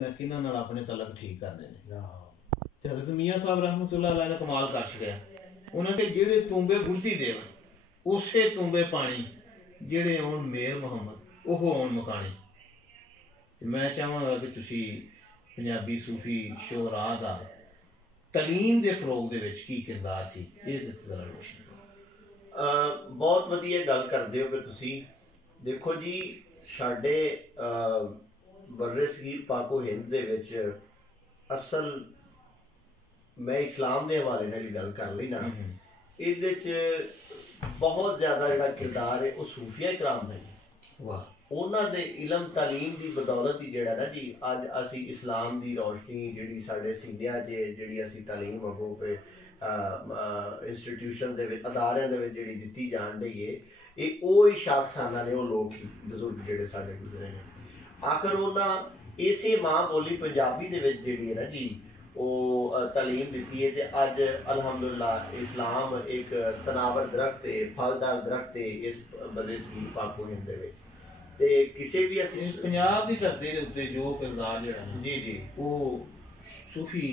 मैं किन्हां नाल अपने तलक ठीक करने ने ते हज़रत मियाँ साहब रहमतुल्लाह अलैह ने कमाल कर छड़िया। उन्हें के जेड़े तूंबे गुरती देवन उसे तूंबे पानी जेड़े आउण मेर मुहम्मद ओह आउण मकाने। ते मैं चाहांगा कि तुसी पंजाबी सूफी शोहरा दा तलीम दे फरोग दे विच की किरदार सी इह ते जरा रोशन करो। बहुत वधिया गल करदे हो कि तुसी देखो जी साडे बर्रे सगीर पाको हिंद दे विच असल मैं इस्लाम के हवाले नाल गल कर ली ना इहदे च बहुत ज़्यादा जिहड़ा किरदार है वह सूफिया इकराम दा है। वाह उन्हां दे इलम तालीम की बदौलत ही जिहड़ा ना जी अज असी इस्लाम की रोशनी जिहड़ी साडे सीनिया च जिहड़ी असी तालीम अगों पे इंस्टीट्यूशन दे विच अदारियां दे विच जिहड़ी दित्ती जान रही है ये ओही शाखसाना ने वो लोग ही बजुर्ग जिहड़े साडे गुजरे ने आखिर उन्हां इसे मां बोली पंजाबी दे विच जिहड़ी है ना जी वो तालीम दी है। तो अज अलहमदुलिल्लाह इस्लाम एक तनावर दरख्त है फलदार दरख्त है इस बर्रे सगीर पाको हिंद दे विच ते किसी भी असीं पंजाब दी धरती दे उत्ते जो किरदार जिहड़ा जी जी वो सूफी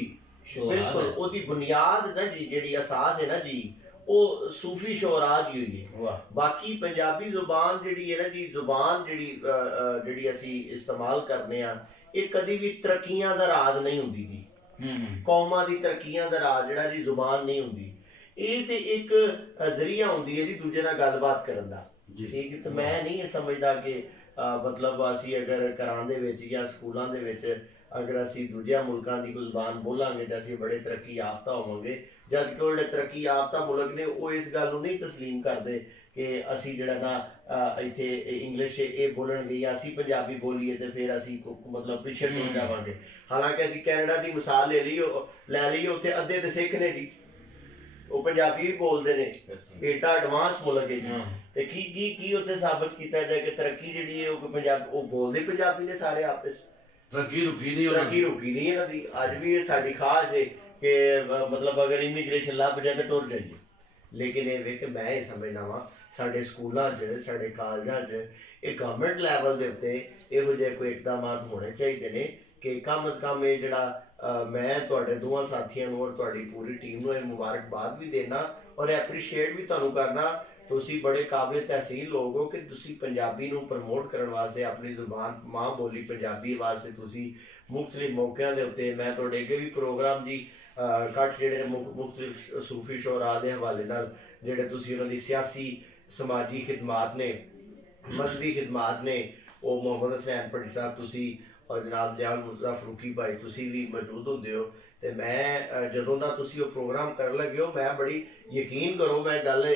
बिल्कुल ओदी बुनियाद ना जी जिहड़ी असास है ना जी वो सूफी शोहरा दी हुई है। बाकी पंजाबी जुबान जिहड़ी है ना जी जुबान जिहड़ी असीं इस्तेमाल करने आ ये कदी भी तरक्कियां दा राज नहीं हुंदी जी कौमां दी तरक्कियां दा राज जिहड़ा जी जुबान नहीं हुंदी ये ते एक जरिया हुंदी है जी दूजे नाल गलबात करन दा। ठीक तो मैं नहीं समझदा कि मतलब असीं अगर घरां दे विच या स्कूलां दे विच अगर असीं दूजिया मुल्कां दी कोई जुबान बोलांगे तो असीं बड़े तरक्की याफ्ता होवांगे जबकि वो जिहड़े तरक्की याफ्ता मुल्क ने वो इस गल नूं नहीं तस्लीम करदे कि असीं जिहड़ा ना इत्थे इंग्लिश ये बोलणगे या असीं पंजाबी बोलीए तो फिर असीं मतलब पिछे टुर जावांगे। हालांकि असीं कैनेडा की मिसाल ले लीए उत्थे अद्धे ते सिख ने जी वो पंजाबी भी बोलते हैं एडा एडवांस मुल्क है जी ते की उत्थे साबित किया जाए कि तरक्की जिहड़ी है वो पंजाब वो बोलते पंजाबी ने सारे आपस तरक्की रुकी नहीं है दी अज भी ये साडी खास है कि मतलब अगर इमीग्रेशन लभ जाए तो टुर जाइए। लेकिन ये वे कि मैं ये समझना वा साडे स्कूलों च साडे कॉलेजां च ये गवर्नमेंट लैवल दे उत्ते इहो जिहे कोई इकदामात होने चाहिए ने कि कम अज कम ये जिहड़ा मैं तुहाडे दोवां साथियां नूं और तुहाडी पूरी टीम नूं मुबारकबाद भी देना और एप्रीशिएट भी तुहानूं करना तुसी बड़े काबिल तहसील लोग हो कि तुसी पंजाबी नूं प्रमोट करन वास्ते अपनी जुबान मां बोली पंजाबी वास्ते तुसी मुख्तलिफ मौक़िਆਂ दे उत्ते मैं तुहाडे अगे भी प्रोग्राम जी कट जिहड़े मुख्तलिफ सूफी शोहरा दे हवाले नाल जिहड़े तुसी उन्हां दी सियासी समाजी खिदमात ने मजहबी खिदमात ने वो मोहम्मद हसनैन भट्टी साहब तुसी और जनाब जयाल मुर्तज़ा फरूकी भाई तुसी भी मौजूद होंदे हो ते मैं जदों दा तुसी वो प्रोग्राम कर लगे हो मैं बड़ी यकीन करो मैं गल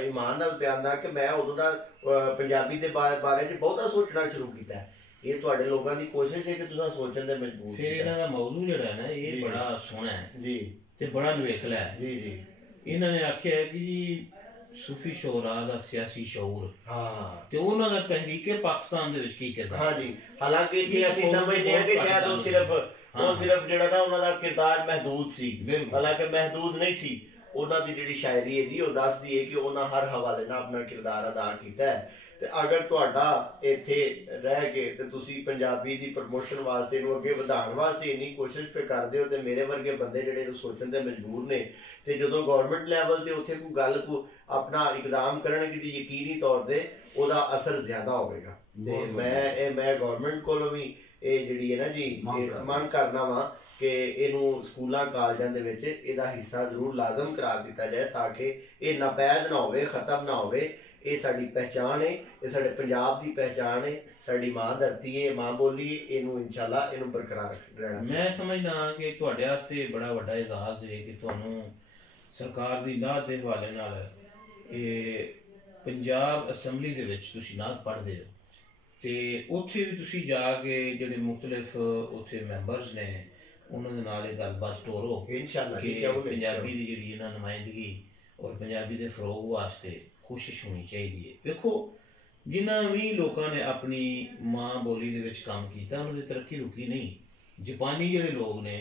ईमान नाल बयाना कि मैं उदों दा पंजाबी दे बारे च बहुता सोचना शुरू कीता है। ये तुहाडे लोगों की कोशिश है कि तुसां सोचण दे मजबूर फिर इन्हां दा मौजू जिहड़ा है ना ये बड़ा सोहना है जी ते बड़ा नवेकला है जी जी इन्हां ने आख्या है कि जी सूफी शोहरा दा सियासी शऊर हाँ ते उन्हां दा तहरीके पाकिस्तान दे विच की किरदार हाँ जी हालांकि इत्थे असीं समझदे हां कि शायद वो सिर्फ जिहड़ा ना उन्हां दा किरदार महदूद सी हालांकि महदूद नहीं सी उन्हां दी जिहड़ी शायरी है जी वो दसदी है कि उन्हां हर हवाले नाल अपना किरदार अदा कीता है। ते अगर तुहाडा इत्थे रह के ते तुसी पंजाबी दी प्रमोशन वास्ते इहनूं अगे वधाउण वास्ते इन्नी कोशिश पे करदे हो ते मेरे वर्गे बंदे जिहड़े सोचण दे मजबूर ने ते जदों गवर्नमेंट लैवल ते उत्थे कोई गल को अपना इकदाम करनगे ते यकीनी तौर ते ओहदा असर ज्यादा होवेगा। ते मैं गवर्नमेंट कोलों भी ये जिहड़ी है ना जी मंग करना वा कि इहनूं स्कूलां कॉलेजां दे विच इहदा हिस्सा जरूर लाजम करार दिता जाए ताकि ये नापैद ना होवे खत्म ना होवे। ये साडी पहचान है ये साडे पंजाब दी पहचान है साडी मां धरती है मां बोली है इहनूं इंशाअल्लाह इहनूं बरकरार रहना। मैं समझदा कि तुहाडे वास्ते बड़ा वड्डा एजाज़ है कि तुहानूं सरकार दी नात दे हवाले नाल ये पंजाब असैंबली दे विच तुसीं नात पढ़दे हो ते उत्थे भी तुसीं जाके जिहड़े मुख्तलिफ उत्थे मैंबर्स ने उन्हां दे नाल गलबात टोरो इंशाअल्लाह कि पंजाबी दी जिहड़ी इन्हां नुमाइंदगी और पंजाबी दे फरोग वास्ते कोशिश होनी चाहिए है। देखो जिन्हां भी लोगों ने अपनी मां बोली दे विच काम कीता उन्हां दी तरक्की रुकी नहीं। जापानी जिहड़े लोग ने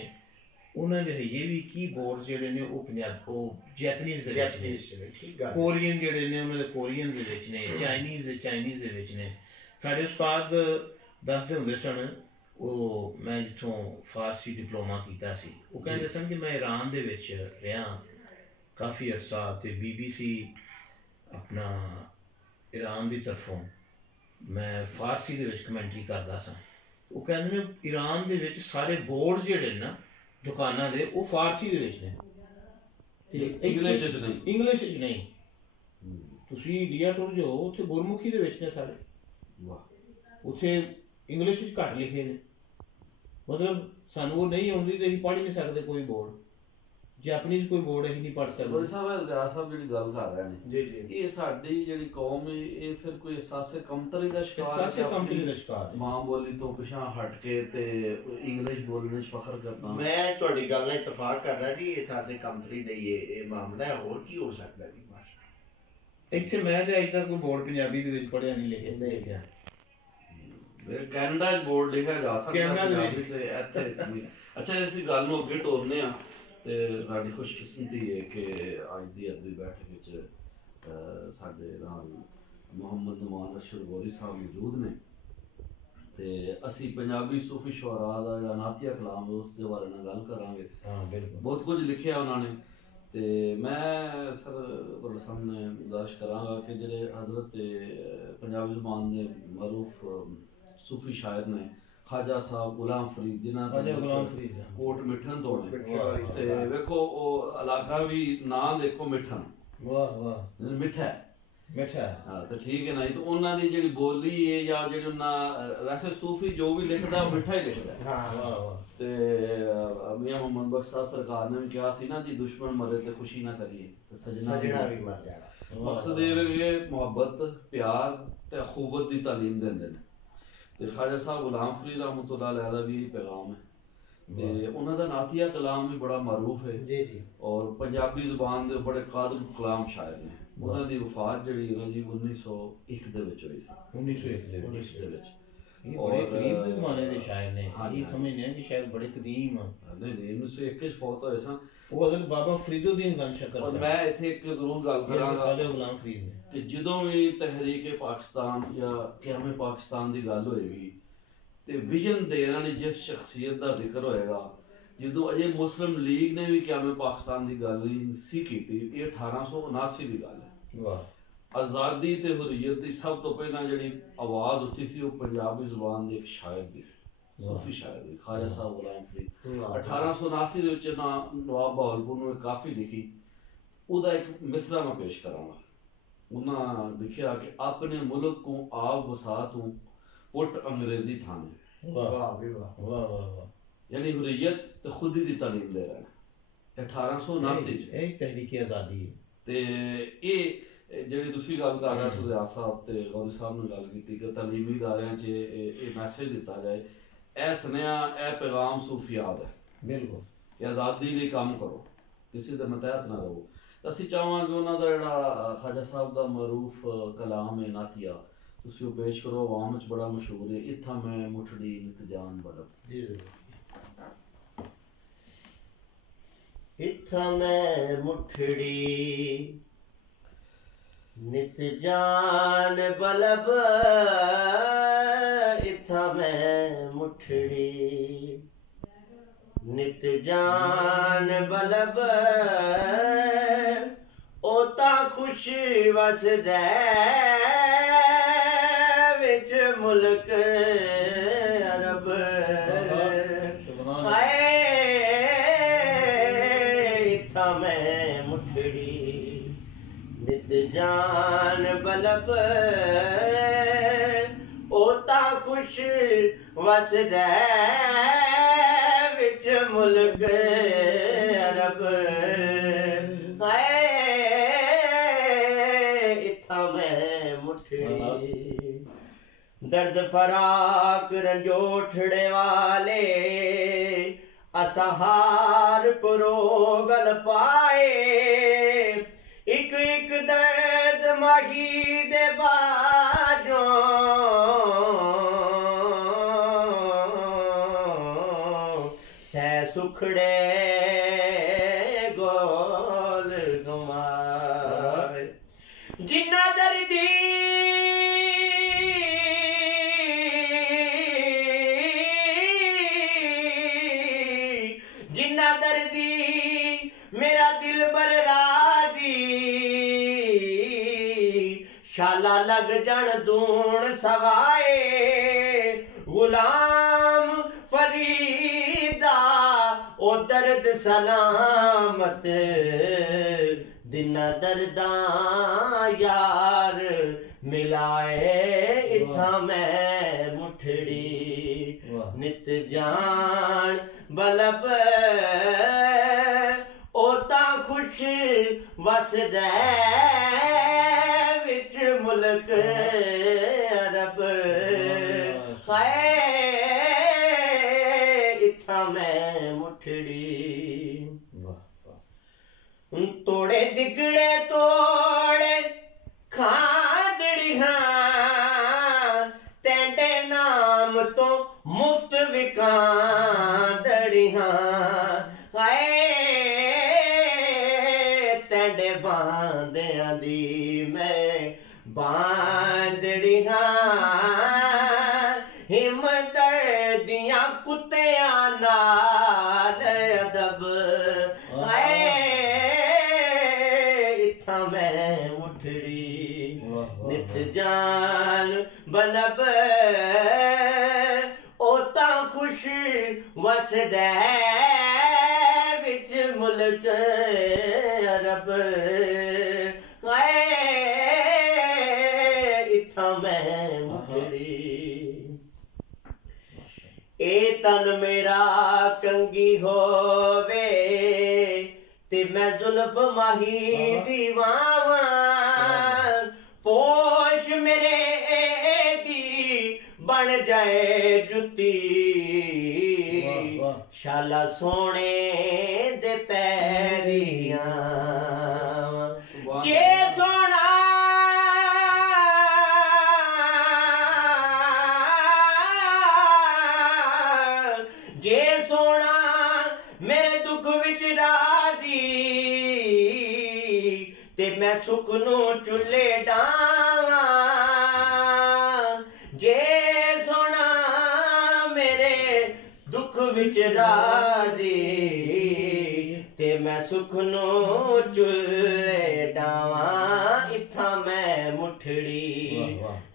उन्हां दे हजे भी कीबोर्ड जिहड़े ने वो पंजाब वो जैपनीज दे विच ने कोरियन जिहड़े ने उन्हां दे कोरियन दे विच ने चाइनीज दे विच ने। साडे उस्ताद दसदे हुंदे सन ਉਹ ਮੈਂ ਜਿੱਥੋਂ ਫਾਰਸੀ ਡਿਪਲੋਮਾ ਕੀਤਾ ਸੀ, ਉਹ ਕਹਿੰਦੇ ਸਨ ਕਿ ਮੈਂ ਈਰਾਨ ਦੇ ਵਿੱਚ ਰਿਹਾ ਕਾਫੀ ਅਰਸਾ, ਅਤੇ BBC ਆਪਣਾ ਈਰਾਨ ਦੀ ਤਰਫੋਂ ਮੈਂ ਫਾਰਸੀ ਦੇ ਵਿੱਚ ਕਮੈਂਟਰੀ ਕਰਦਾ ਸਾਂ। ਉਹ ਕਹਿੰਦੇ ਨੇ ਈਰਾਨ ਦੇ ਵਿੱਚ ਸਾਰੇ ਬੋਰਡ ਜਿਹੜੇ ਨਾ ਦੁਕਾਨਾਂ ਦੇ ਉਹ ਫਾਰਸੀ ਦੇ ਵਿੱਚ ਨੇ, ਇੰਗਲਿਸ਼ ਵਿੱਚ ਨਹੀਂ। ਇੰਗਲਿਸ਼ ਵਿੱਚ ਨਹੀਂ। ਤੁਸੀਂ ਇੰਡੀਆ ਟੁਰ ਜਾਓ, ਉੱਥੇ ਗੁਰਮੁਖੀ ਦੇ ਵਿੱਚ ਨੇ ਸਾਰੇ, ਉੱਥੇ ਇੰਗਲਿਸ਼ ਵਿੱਚ ਘੱਟ ਲਿਖੇ ਨੇ। ਮਤਲਬ ਸਾਨੂੰ ਉਹ ਨਹੀਂ ਆਉਂਦੀ ਤੇ ਅਸੀਂ ਪੜ੍ਹ ਹੀ ਨਹੀਂ ਸਕਦੇ ਕੋਈ ਬੋਰਡ, ਜਾਪਨੀਜ਼ ਕੋਈ ਬੋਰਡ ਅਸੀਂ ਨਹੀਂ ਪੜ੍ਹ ਸਕਦੇ। ਸਾਹਿਬ ਜਿਹੜੀ ਗੱਲ ਕਰ ਰਹੇ ਨੇ ਜੀ ਜੀ, ਇਹ ਸਾਡੀ ਜਿਹੜੀ ਕੌਮ ਹੈ ਇਹ ਫਿਰ ਕੋਈ ਅਹਿਸਾਸੇ ਕਮਤਰੀ ਦਾ ਸ਼ਿਕਾਰ, ਮਾਂ ਬੋਲੀ ਤੋਂ ਪਿਛਾਂ ਹਟ ਕੇ ਤੇ ਇੰਗਲਿਸ਼ ਬੋਲਣ ਵਿੱਚ ਫਖਰ ਕਰਨਾ। ਮੈਂ ਤੁਹਾਡੀ ਗੱਲ ਨਾਲ ਇਤਫਾਕ ਕਰਦਾ ਜੀ, ਅਹਿਸਾਸੇ ਕਮਤਰੀ ਦਾ ਇਹ ਮਾਮਲਾ ਹੈ, ਹੋਰ ਕੀ ਹੋ ਸਕਦਾ ਜੀ। ਇੱਥੇ ਮੈਂ ਤੇ ਅਜੇ ਤੱਕ ਕੋਈ ਬੋਰਡ ਪੰਜਾਬੀ ਦੇ ਵਿੱਚ ਪੜ੍ਹਿਆ ਨਹੀਂ, ਲਿਖਿਆ ਕੈਨੇਡਾ ਬੋਰਡ ਲਿਖਿਆ ਜਾ ਸਕਦਾ ਇੱਥੇ। ਅੱਛਾ, ਅਸੀਂ ਗੱਲ ਨੂੰ ਅੱਗੇ ਟੋਰਨੇ ਆ ਤੇ ਸਾਡੀ ਖੁਸ਼ਕਿਸਮਤੀ ਹੈ ਕਿ ਅੱਜ ਦੀ ਅਗਲੀ ਬੈਠਕ ਵਿੱਚ ਸਾਡੇ ਨਾਲ ਮੁਹੰਮਦ ਨੁਮਾਨ ਅਸ਼ਰ ਗੌਰੀ ਸਾਹਿਬ ਮੌਜੂਦ ਨੇ, ਤੇ ਅਸੀਂ ਪੰਜਾਬੀ ਸੂਫੀ ਸ਼ੁਅਰਾ ਦਾ ਜਿਹੜਾ ਨਾਤੀਆ ਕਲਾਮ ਉਸ ਦੇ ਬਾਰੇ ਨਾਲ ਗੱਲ ਕਰਾਂਗੇ। ਬਹੁਤ ਕੁਝ ਲਿਖਿਆ ਉਹਨਾਂ ਨੇ, ਤੇ ਮੈਂ ਸਰ ਤੁਹਾਡੇ ਸਾਹਮਣੇ ਗੁਜ਼ਾਰਿਸ਼ ਕਰਾਂਗਾ ਕਿ ਜਿਹੜੇ ਹਜ਼ਰਤ ਪੰਜਾਬੀ ਜ਼ੁਬਾਨ ਦੇ ਮਰੂਫ ਸੂਫੀ ਸ਼ਾਇਰ ਨੇ ਖਾਜਾ ਸਾਹਿਬ ਗੁਲਾਮ ਫਰੀਦ, ਜਿਨ੍ਹਾਂ ਕੋਟ ਮਿੱਠਣ ਤੋਂ ਨੇ, ਤੇ ਵੇਖੋ ਉਹ ਇਲਾਕਾ ਵੀ ਨਾਂ ਦੇਖੋ ਮਿੱਠਣ, ਮਿੱਠਾ ਹਾਂ, ਤੇ ਠੀਕ ਹੈ ਨਾ। ਤੇ ਉਹਨਾਂ ਦੀ ਜਿਹੜੀ ਬੋਲੀ ਹੈ ਜਾਂ ਜਿਹੜੀ ਉਹਨਾਂ ਵੈਸੇ ਸੂਫੀ ਜੋ ਵੀ ਲਿਖਦਾ ਉਹ ਮਿੱਠਾ ਹੀ ਲਿਖਦਾ। ਤੇ ਮੀਆਂ ਮੁਹੰਮਦ ਬਖਸ਼ ਸਾਹਿਬ ਸਰਕਾਰ ਨੇ ਵੀ ਕਿਹਾ ਸੀ ਨਾ ਜੀ, ਦੁਸ਼ਮਣ ਮਰੇ ਤੇ ਖੁਸ਼ੀ ਨਾ ਕਰੀਏ ਤੇ ਸਜਣਾ ਵੀ ਮਰ ਜਾਣਾ। ਮਕਸਦ ਇਹ ਹੈ ਕਿ ਮੁਹੱਬਤ, ਪਿਆਰ ਤੇ ਅਖੂਵਤ ਦੀ ਤਾਲੀਮ ਦਿੰਦੇ ਨੇ। ਤੇ ਖਾਜਾ ਸਾਹਿਬ ਗੁਲਾਮ ਫਰੀਦ ਰਹਿਮਤੁल्लाह अलैह ਦਾ ਵੀ ਇਹੀ ਪੈਗਾਮ ਹੈ, ਤੇ ਉਹਨਾਂ ਦਾ ਨਾਤੀਆ ਕਲਾਮ ਵੀ ਬੜਾ ਮਾਰੂਫ ਹੈ ਜੀ ਜੀ, ਔਰ ਪੰਜਾਬੀ ਜ਼ੁਬਾਨ ਦੇ ਬੜੇ ਕਾਦਿਰ ਕਲਾਮ ਸ਼ਾਇਰ ਨੇ। ਉਹਨਾਂ ਦੀ ਵਫਾਤ ਜਿਹੜੀ ਹੈ ਜੀ 1901 ਦੇ ਵਿੱਚ ਹੋਈ ਸੀ, 1901 ਦੇ ਵਿੱਚ। ਇਹ ਬੜੇ ਕਰੀਬ ਦੇ ਜ਼ਮਾਨੇ ਦੇ ਸ਼ਾਇਰ ਨੇ, ਇਹ ਸਮਝਦੇ ਆ ਕਿ ਸ਼ਾਇਦ ਬੜੇ ਕਦੀਮ ਨਹੀਂ 1901 ਵਿੱਚ ਫੌਤ ਹੋਏ ਸਨ ਉਹ ਹਜ਼ਰਤ ਬਾਬਾ ਫਰੀਦੁੱਦੀਨ ਗੰਜ ਸ਼ਕਰ। ਔਰ ਮੈਂ ਇੱਥੇ ਇੱਕ ਜ਼ਰੂਰ ਗੱਲ ਕਰਾਂਗਾ ਖਾਜਾ ਗੁਲਾਮ ਫਰੀਦ ਨੇ ਕਿ ਜਦੋਂ ਵੀ ਤਹਿਰੀਕ ਪਾਕਿਸਤਾਨ ਜਾਂ ਕਿਆਮ ਪਾਕਿਸਤਾਨ ਦੀ ਗੱਲ ਹੋਏਗੀ ਤੇ ਵਿਜ਼ਨ ਦੇਣ ਵਾਲੀ ਜਿਸ ਸ਼ਖਸੀਅਤ ਦਾ ਜ਼ਿਕਰ ਹੋਏਗਾ, ਜਦੋਂ ਅਜੇ ਮੁਸਲਿਮ ਲੀਗ ਨੇ ਵੀ ਕਿਆਮ ਪਾਕਿਸਤਾਨ ਦੀ ਗੱਲ ਨਹੀਂ ਸੀ ਕੀਤੀ, ਇਹ 1879 ਦੀ ਗੱਲ ਹੈ। ਆਜ਼ਾਦੀ ਤੇ ਹੁਰੀਅਤ ਦੀ ਸਭ ਤੋਂ ਪਹਿਲਾਂ ਜਿਹੜੀ ਆਵਾਜ਼ ਉੱਠੀ ਸੀ ਉਹ ਪੰਜਾਬੀ ਜ਼ੁਬਾਨ ਦੇ ਇੱਕ ਸ਼ਾਇਰ ਦੀ ਸੀ, ਸੂਫੀ ਸ਼ਾਇਰ ਦੀ, ਖਾਜਾ ਸਾਹਿਬ ਗੁਲਾਮ ਫਰੀਦ। 1879 ਦੇ ਵਿੱਚ ਨਵਾਬ ਬਹਾਵਲਪੁਰ ਨੂੰ ਇੱਕ ਕਾਫੀ ਲਿਖੀ, ਉਹਦਾ ਇੱਕ ਮਿਸਰਾ ਮੈਂ ਪੇਸ਼ ਕਰਾਂਗਾ। ਉਹਨਾਂ ਲਿਖਿਆ ਕਿ ਆਪਣੇ ਮੁਲਕ को ਆਬ ਵਸਾ ਤੂੰ ਪੁੱਟ ਅੰਗਰੇਜ਼ੀ ਥਾਨੇ। ਯਾਨੀ ਹੁਰੀਅਤ ਤੇ ਖੁਦੀ ਦੀ ਤਾਲੀਮ ਦੇ ਰਹੇ ਨੇ 1879 ਚ। ਇਹ ਤਹਿਰੀਕ ਆਜ਼ਾਦੀ ਹੈ। ਤੇ ਇਹ ਜਿਹੜੀ ਤੁਸੀਂ ਗੱਲ ਕਰ ਰਹੇ ਹੋ ਜ਼ਿਆ ਸਾਹਿਬ ਤੇ ਗੌਰੀ ਸਾਹਿਬ ਨੇ ਗੱਲ ਕੀਤੀ ਕਿ ਤਾਲੀਮੀ ਅਦਾਰਿਆਂ 'ਚ ਇਹ ਮੈਸੇਜ ਦਿੱਤਾ ਜਾਏ, ਇਹ ਸੁਨੇਹਾ, ਇਹ ਪੈਗਾਮ ਸੂਫੀਆਤ ਹੈ ਬਿਲਕੁਲ ਕਿ ਆਜ਼ਾਦੀ ਲਈ ਕੰਮ ਕਰੋ, ਕਿਸੇ ਦੇ ਮਤਹਿਤ ਨਾ ਰਹੋ। ਅਸੀਂ ਚਾਹਾਂਗੇ ਉਹਨਾਂ ਦਾ ਜਿਹੜਾ ਖਾਜਾ ਸਾਹਿਬ ਦਾ ਮਰੂਫ ਕਲਾਮ ਹੈ ਨਾਤੀਆ, ਤੁਸੀਂ ਉਹ ਪੇਸ਼ ਕਰੋ, ਆਵਾਮ ਵਿੱਚ ਬੜਾ ਮਸ਼ਹੂਰ ਹੈ। ਇੱਥਾ ਮੈਂ ਮੁੱਠੜੀ ਨਿਤ ਜਾਨ ਬਲਬ ਜੀ, ਇੱਥਾ ਮੈਂ ਮੁੱਠੜੀ ਨਿਤ ਜਾਨ ਬਲਬ, ਇੱਥਾ ਮੈਂ ਮੁੱਠੜੀ ਨਿਤ ਜਾਨ ਬਲਬ, ਉਹ ਤਾਂ ਖੁਸ਼ ਵਸਦਾ ਵਿੱਚ ਮੁਲਕ ਅਰਬ। ਹਾਏ ਇੱਥਾ ਮੈਂ ਮੁੱਠੜੀ ਨਿਤ ਜਾਨ ਬਲਬ, ਉਹ ਤਾਂ ਖੁਸ਼ ਵਸਦਾ ਵਿੱਚ ਮੁਲਕ ਅਰਬ। ਹਾਏ ਇੱਥਾ ਮੈਂ ਮੁੱਠੜੀ दर्द फराक रंजोठड़े वाले असहार परोगल पाए, एक एक दर्द माही दे बाजों सै सुखड़े गोल गुमाए, जिन्ना दर्दी लग जन दूण सवाए गुलाम फरीदा ओ दर्द सलामत दिना दर्दा यार मिलाए इथा मैं मुठड़ी नित जान बलब ओता खुश वसदे विच मुल्क अरब हाय इथा मैं मुठड़ी तोड़े दिगड़े तोड़े खादड़ियां तेंडे नाम तो मुफ्त विकांदड़ियां हाय तेंडे बांदियां दी मैं बांदड़ियां हिम्मत दियां कुत्तियां नाल अदब हाय इथा मैं उठड़ी नित जान बलब ओता खुश वसदे विच मुल्क अरब हाय इथा मैं उठड़ी ए तन मेरा कंगी होवे ते मैं जुल्फ माही दीवावा पोश मेरे दी बन जाए जुती शाला सोने दे पैरियां जे सोना जे सोना मेरे दुख विच राजी ते मैं सुख नू चुल्ले डावां जे सोना मेरे दुख विच राजी ते मैं सुख नू चुल्ले डावां इथा मैं मुठड़ी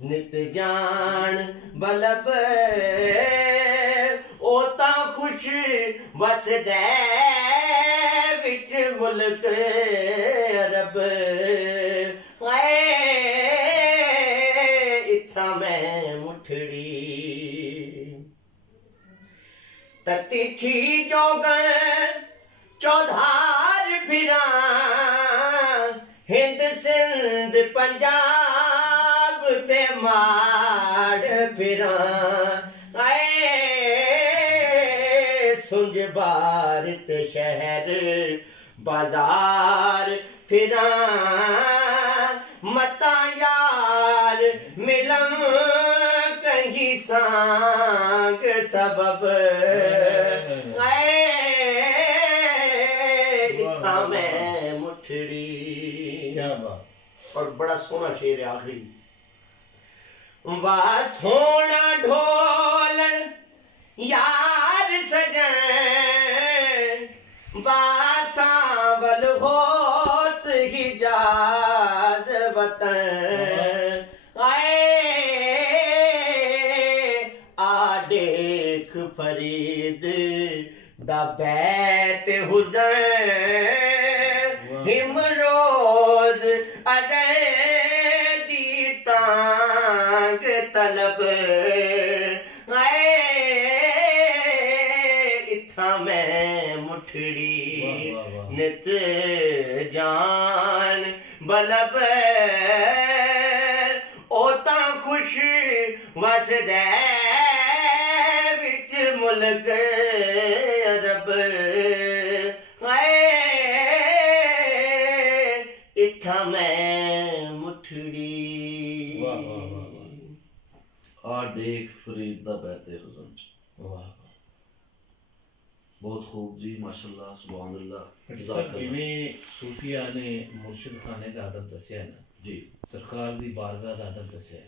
नित जान बलब ओता खुश वसदे विच मुल्क अरब हाय इथा मैं मुठड़ी तती थी जोगन चौधार फिरा हिंद सिंध पंजाब ते माड़ फिरा सुंज भारत शहर बाजार फिरा मता यार मिलम कहीं सांग सबब इथा मैं मुठड़ी क्या बात। और बड़ा सोना शेर है आखिरी वाह सोना ढोलन यार सजन बासावल होत हिजाज वतन आए आ देख फरीद दा बैत हुज़ैन हिमरोज अजय दी तांग तलब मैं मुठड़ी नित जान बलब ओता खुश वसदे विच मुल्क अरब इथा मैं मुठड़ी आ देख फरीद दा बैते हुज़ैन। वाह बहुत खूब जी माशाल्लाह सुभान अल्लाह। जिवें सूफिया ने मुर्शिद खाने का अदब दसिया ना जी सरकार दी बारगाह का अदब दसिया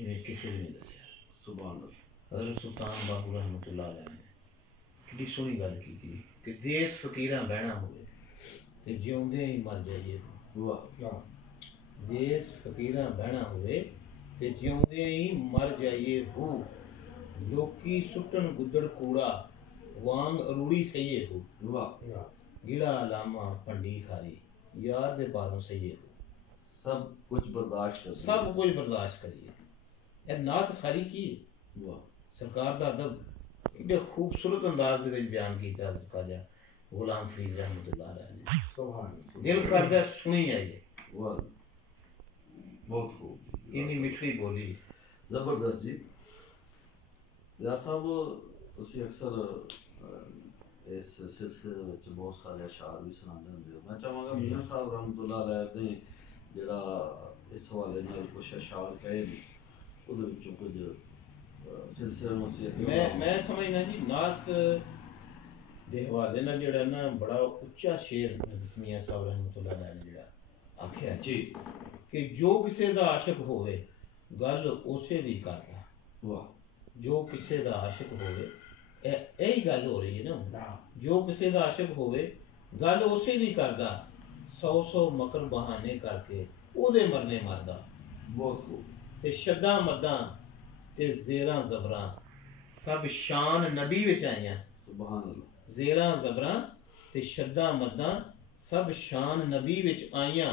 इवें किसी ने नहीं दसिया सुभान अल्लाह। हज़रत सुल्तान बाहू रहमतुल्लाह अलैह ने कितनी सोहनी गल की थी कि देश फकीरां बहना होवे ते जिउंदे ही मर जाइए। वाह ਜੇ ਫਕੀਰਾਂ ਬਹਿਣਾ ਹੋਵੇ ਤੇ ਜਿਉਂਦੇ ਹੀ ਮਰ ਜਾਈਏ ਹੋ, ਲੋਕੀ ਸੁੱਟਣ ਗੁੱਦੜ ਕੂੜਾ ਵਾਂਗ ਅਰੂੜੀ ਸਹੀਏ ਹੋ। ਵਾਹ। ਗਿਲਾ ਲਾਮਾ ਭੰਡੀ ਖਾਰੀ ਯਾਰ ਦੇ ਬਾਲੋਂ ਸਹੀਏ ਹੋ। ਸਭ ਕੁਝ ਬਰਦਾਸ਼ਤ ਕਰੀਏ, ਸਭ ਕੁਝ ਬਰਦਾਸ਼ਤ ਕਰੀਏ। ਇਹ ਨਾਤ ਸਾਰੀ ਕੀ ਹੈ? ਵਾਹ। ਸਰਕਾਰ ਦਾ ਅਦਬ ਕਿੰਨੇ ਖੂਬਸੂਰਤ ਅੰਦਾਜ਼ ਦੇ ਵਿੱਚ ਬਿਆਨ ਕੀਤਾ ਖਾਜਾ ਗੁਲਾਮ ਫਰੀਦ ਰਹਿਮਤੁल्लाह अलैह ने। सुभान दिल करदा सुनी आइए। वाह, बहुत खूब, इन्नी मिठड़ी बोली, जबरदस्त जी। या साहब ਤੁਸੀਂ ਅਕਸਰ ਇਸ ਸਿਲਸਿਲੇ ਵਿੱਚ ਬਹੁਤ ਸਾਰੇ ਅਸ਼ਾਰ ਵੀ ਸੁਣਾਉਂਦੇ ਹੁੰਦੇ ਹੋ। ਮੈਂ ਚਾਹਾਂਗਾ ਮੀਆਂ ਸਾਹਿਬ ਰਹਿਮਤੁल्लाह अलैह ਨੇ ਜਿਹੜਾ ਇਸ ਹਵਾਲੇ ਨਾਲ ਕੁਝ ਅਸ਼ਾਰ ਕਹੇ ਨੇ ਉਹਦੇ ਵਿੱਚੋਂ ਕੁਝ ਸਿਲਸਿਲੇ ਨੂੰ ਅਸੀਂ ਮੈਂ ਸਮਝਦਾ ਜੀ ਨਾਤ ਦੇ ਹਵਾਲੇ ਨਾਲ ਜਿਹੜਾ ਨਾ ਬੜਾ ਉੱਚਾ ਸ਼ੇਰ ਮੀਆਂ ਸਾਹਿਬ ਰਹਿਮਤੁल्लाह अलैह ਨੇ ਜਿਹੜਾ ਆਖਿਆ ਜੀ ਕਿ ਜੋ ਕਿਸੇ ਦਾ ਆਸ਼ਿਕ ਹੋਵੇ ਗੱਲ ਉਸੇ ਦੀ ਕਰਦਾ। ਵਾਹ। ਜੋ ਕਿਸੇ ਦਾ ਆਸ਼ਿਕ ਹੋਵੇ, ਇਹੀ ਗੱਲ ਹੋ ਰਹੀ ਹੈ ਨਾ, ਜੋ ਕਿਸੇ ਦਾ ਆਸ਼ਿਕ ਹੋਵੇ ਗੱਲ ਉਸੇ ਦੀ ਕਰਦਾ, 100 ਮਕਰ ਬਹਾਨੇ ਕਰਕੇ ਉਹਦੇ ਮਰਨੇ ਮਰਦਾ। ਬਹੁਤ ਖੂਬ। ਤੇ ਸ਼ੱਦਾਂ ਮੱਦਾਂ ਤੇ ਜ਼ੇਰਾਂ ਜ਼ਬਰਾਂ ਸਭ ਸ਼ਾਨ ਨਬੀ ਵਿੱਚ ਆਈਆਂ। ਸੁਭਾਨ ਅੱਲਾਹ। ਜ਼ੇਰਾਂ ਜ਼ਬਰਾਂ ਤੇ ਸ਼ੱਦਾਂ ਮੱਦਾਂ ਸਭ ਸ਼ਾਨ ਨਬੀ ਵਿੱਚ ਆਈਆਂ।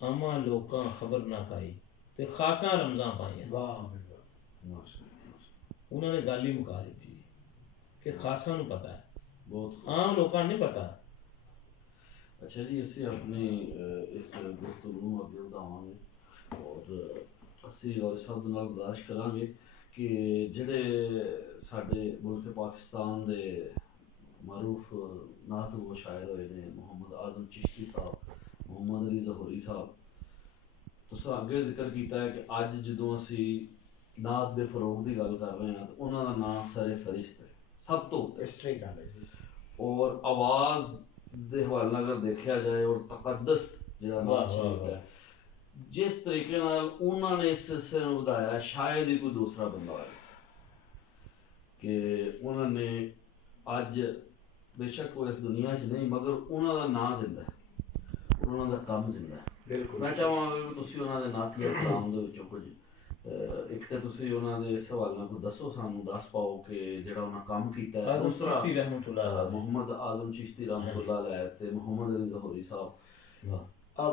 ਆਮਾ ਲੋਕਾਂ ਖਬਰ ਨਾ ਪਾਈ ਤੇ ਖਾਸਾਂ ਰਮਜ਼ਾਂ ਪਾਈਆਂ। ਵਾਹ। ਉਹਨਾਂ ਨੇ ਗੱਲ ਹੀ ਮੁਕਾ ਦਿੱਤੀ ਕਿ ਖਾਸਾਂ ਨੂੰ ਪਤਾ ਹੈ, ਬਹੁਤ ਆਮ ਲੋਕਾਂ ਨੂੰ ਨਹੀਂ ਪਤਾ। ਅੱਛਾ ਜੀ, ਅਸੀਂ ਆਪਣੀ ਇਸ ਗੁਫ਼ਤਗੂ ਨੂੰ ਅੱਗੇ ਵਧਾਵਾਂਗੇ ਔਰ ਅਸੀਂ ਔਰ ਸਭ ਨਾਲ ਗੁਜ਼ਾਰਿਸ਼ ਕਰਾਂਗੇ ਕਿ ਜਿਹੜੇ ਸਾਡੇ ਮੁਲਕ ਪਾਕਿਸਤਾਨ ਦੇ ਮਾਰੂਫ ਨਾਤਗੋ ਸ਼ਾਇਰ ਹੋਏ ਨੇ ਮੁਹੰਮਦ ਆਜ਼ਮ ਚਿਸ਼ਤੀ ਸਾਹਿਬ, ਮੁਹੰਮਦ ਅਲੀ ਜ਼ਹੂਰੀ ਸਾਹਿਬ, ਤੁਸੀਂ ਅੱਗੇ ਜ਼ਿਕਰ ਕੀਤਾ ਹੈ ਕਿ ਅੱਜ ਜਦੋਂ ਅਸੀਂ ਨਾਤ ਦੇ ਫਰੋਗ ਦੀ ਗੱਲ ਕਰ ਰਹੇ ਹਾਂ ਤਾਂ ਉਹਨਾਂ ਦਾ ਨਾਮ ਸਰੇ ਫਰਿਸ਼ਤ ਹੈ ਸਭ ਤੋਂ ਇਸ ਤਰ੍ਹਾਂ ਗੱਲ ਹੈ ਜੀ। ਔਰ ਆਵਾਜ਼ ਦੇ ਹਵਾਲੇ ਨਾਲ ਅਗਰ ਦੇਖਿਆ ਜਾਏ ਔਰ ਤਕੱਦਸ ਜਿਹੜਾ ਨਾਮ ਸ਼ਰੀਫ ਹੈ, ਜਿਸ ਤਰੀਕੇ ਨਾਲ ਉਹਨਾਂ ਨੇ ਇਸ ਸਿਲਸਿਲੇ ਨੂੰ ਵਧਾਇਆ ਸ਼ਾਇਦ ਹੀ ਕੋਈ ਦੂਸਰਾ ਬੰਦਾ ਹੋਵੇ ਕਿ ਉਹਨਾਂ ਨੇ ਅੱਜ ਬੇਸ਼ੱਕ ਉਹ ਇਸ ਦੁਨੀਆ 'ਚ ਨਹੀਂ ਮਗਰ ਉਹਨਾਂ ਦਾ ਨਾਂ ਜ਼ਿੰਦਾ ਹੈ, ਉਹਨਾਂ ਦਾ ਕੰਮ ਜ਼ਿੰਦਾ ਹੈ। ਬਿਲਕੁਲ। ਮੈਂ ਚਾਹਾਂਗਾ ਕਿ ਤੁਸੀਂ ਉਹਨਾਂ ਦੇ ਨਾਤੀਆ ਕਲਾਮ ਦੇ ਵਿੱਚੋਂ ਕੁਝ ਇੱਕ ਤਾਂ ਤੁਸੀਂ ਉਹਨਾਂ ਦੇ ਇਸ ਹਵਾਲੇ ਨਾਲ ਕੋਈ ਦੱਸੋ, ਸਾਨੂੰ ਦੱਸ ਪਾਓ ਕਿ ਜਿਹੜਾ ਉਹਨਾਂ ਕੰਮ ਕੀਤਾ ਹੈ। ਦੂਸਰਾ ਮੁਹੰਮਦ ਆਜ਼ਮ ਚਿਸ਼ਤੀ ਰਹਿਮਤੁल्लाह अलैह ਤੇ ਮੁਹੰਮਦ ਅਲੀ ਜ਼ਹੂਰੀ ਸਾਹਿਬ।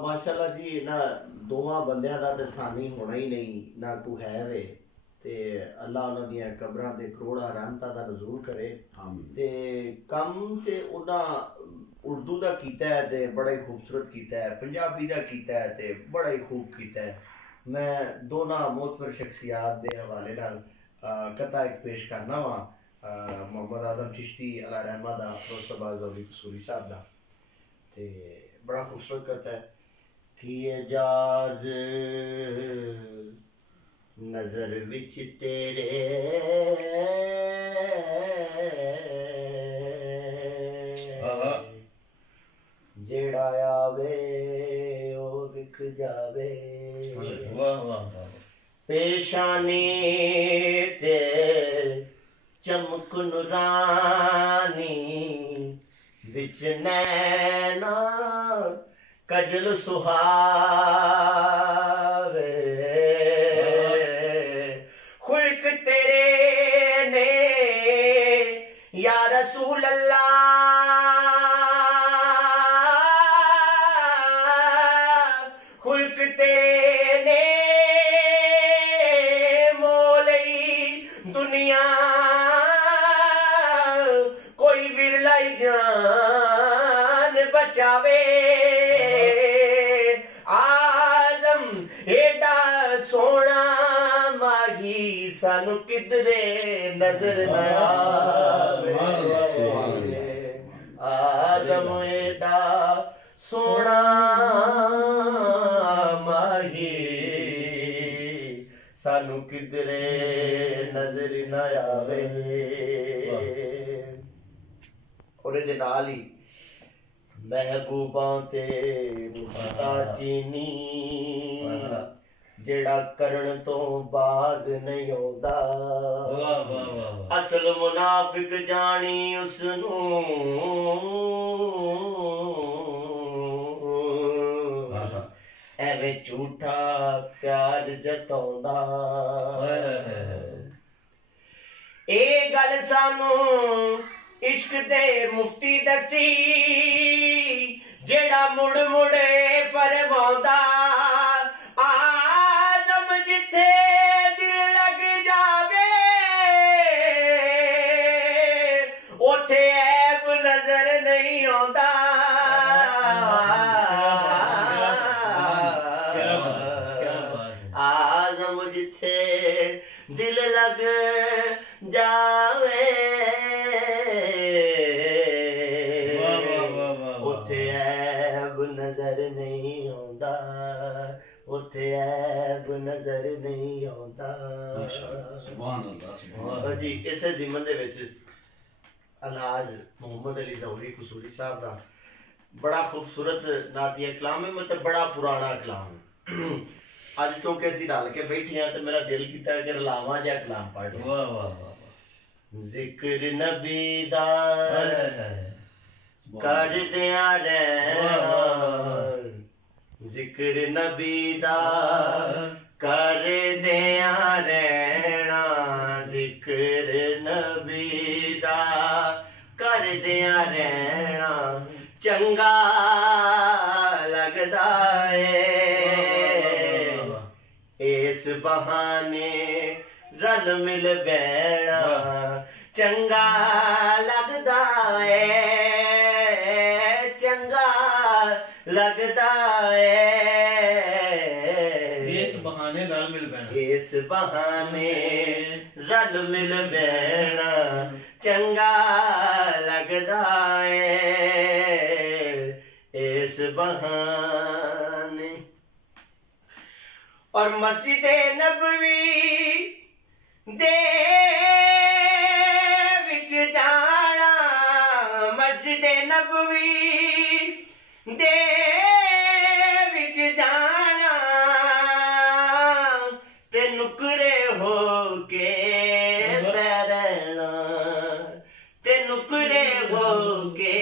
ਮਾਸ਼ਾਅੱਲਾ ਜੀ, ਇਹਨਾਂ ਦੋਵਾਂ ਬੰਦਿਆਂ ਦਾ ਤਾਂ ਸਾਨੀ ਹੋਣਾ ਹੀ ਨਹੀਂ, ਨਾ ਕੋਈ ਹੈ ਵੇ, ਤੇ ਅੱਲਾ ਉਹਨਾਂ ਦੀਆਂ ਕਬਰਾਂ ਤੇ ਕਰੋੜਾਂ ਰਹਿਮਤਾਂ ਦਾ ਨਜ਼ੂਲ ਕਰੇ। ਤੇ ਕੰਮ ਤੇ ਉਹਨਾਂ ਉਰਦੂ ਦਾ ਕੀਤਾ ਹੈ ਤੇ ਬੜਾ ਹੀ ਖੂਬਸੂਰਤ ਕੀਤਾ ਹੈ, ਪੰਜਾਬੀ ਦਾ ਕੀਤਾ ਹੈ ਤੇ ਬੜਾ ਹੀ ਖੂਬ ਕੀਤਾ ਹੈ। ਮੈਂ ਦੋਨਾਂ ਮੋਤਬਰ ਸ਼ਖਸੀਅਤ ਦੇ ਹਵਾਲੇ ਨਾਲ ਕਤਾ ਇੱਕ ਪੇਸ਼ ਕਰਨਾ ਵਾ, ਮੁਹੰਮਦ ਆਜ਼ਮ ਚਿਸ਼ਤੀ ਅੱਲਾ ਰਹਿਮਾ ਦਾ, ਰੋਸਤਾਬਾਜ਼ ਅਲੀ ਕਸੂਰੀ ਸਾਹਿਬ ਦਾ, ਤੇ ਬੜਾ ਖੂਬਸੂਰਤ ਕਰਤਾ ਹੈ ਕਿ ਇਜਾਜ਼ ਨਜ਼ਰ ਵਿੱਚ ਤੇਰੇ ਜਿਹੜਾ ਆਵੇ ਉਹ ਵਿਖ ਜਾਵੇ। ਵਾਹ ਵਾਹ। ਪੇਸ਼ਾਨੀ ਤੇ ਚਮਕ ਨੂਰਾਨੀ ਵਿੱਚ ਨੈਣਾ ਕਜਲ ਸੁਹਾਵੇ। ਖੁਲਕ ਤੇਰੇ ਨੇ ਯਾ ਰਸੂਲ ਅੱਲਾਹ, ਖੁਲਕ ਤੇਰੇ ਨੇ ਮੋਲਈ ਦੁਨੀਆ, ਕੋਈ ਵਿਰਲਾਈ ਜਾਨ ਬਚਾਵੇ। ਆਜ਼ਮ ਏਡਾ ਸੋਹਣਾ ਮਾਹੀ ਸਾਨੂੰ ਕਿਧਰੇ ਨਜ਼ਰ ਨਾ ਆਵੇ। ਆਦਮ ਏਡਾ ਸੋਹਣਾ ਮਾਹੀ ਸਾਨੂੰ ਕਿਧਰੇ ਨਜ਼ਰ ਨਾ ਆਵੇ। ਔਰ ਇਹਦੇ ਨਾਲ ਹੀ ਮਹਿਬੂਬਾਂ ਤੇ ਮੁਹਤਾ ਚੀਨੀ, ਜਿਹੜਾ ਕਰਨ ਤੋਂ ਬਾਜ਼ ਨਹੀਂ ਆਉਂਦਾ। ਅਸਲ ਮੁਨਾਫਿਕ ਜਾਣੀ ਉਸਨੂੰ, ਐਵੇਂ झूठा प्यार जताउंदा। ए गल सानू इश्क दे मुफ्ती दसी जेड़ा मुड़ मुड़े फरमांदा। आदम जिथे दिल लग जावे उथे ऐब नजर नहीं आंदा। आदम जिथे दिल लग जावे उथे ऐब नजर नहीं आंदा। उथे ऐब नजर नहीं आंदा। सुभान अल्लाह सुभान अल्लाह जी। इस जिमन दे विच अलहाज मोहम्मद अली ज़ौहरी कसूरी साहब दा बड़ा खूबसूरत नातिया कलाम है, मतलब बड़ा पुराना कलाम। अज चौके असीं रल के बैठे हैं तो मेरा दिल कीता कि रलावां जिहा कलाम पढ़ सकां। वाह वाह वाह। जिक्र नबी दा करदियां रहना, जिक्र नबी दा करदियां रहना, जिक्र नबी दा करदियां रहना चंगा लगदा है। इस बहाने रल मिल बैठना चंगा लगदा है, चंगा लगदा है। इस बहाने रल मिल बैठना, इस बहाने रल मिल बैठना चंगा लगदा है। इस बहाने और मस्जिद नबवी दे विच जाना, मस्जिद नबवी दे विच जाना ते नुकरे हो के बैठना, ते नुकरे हो के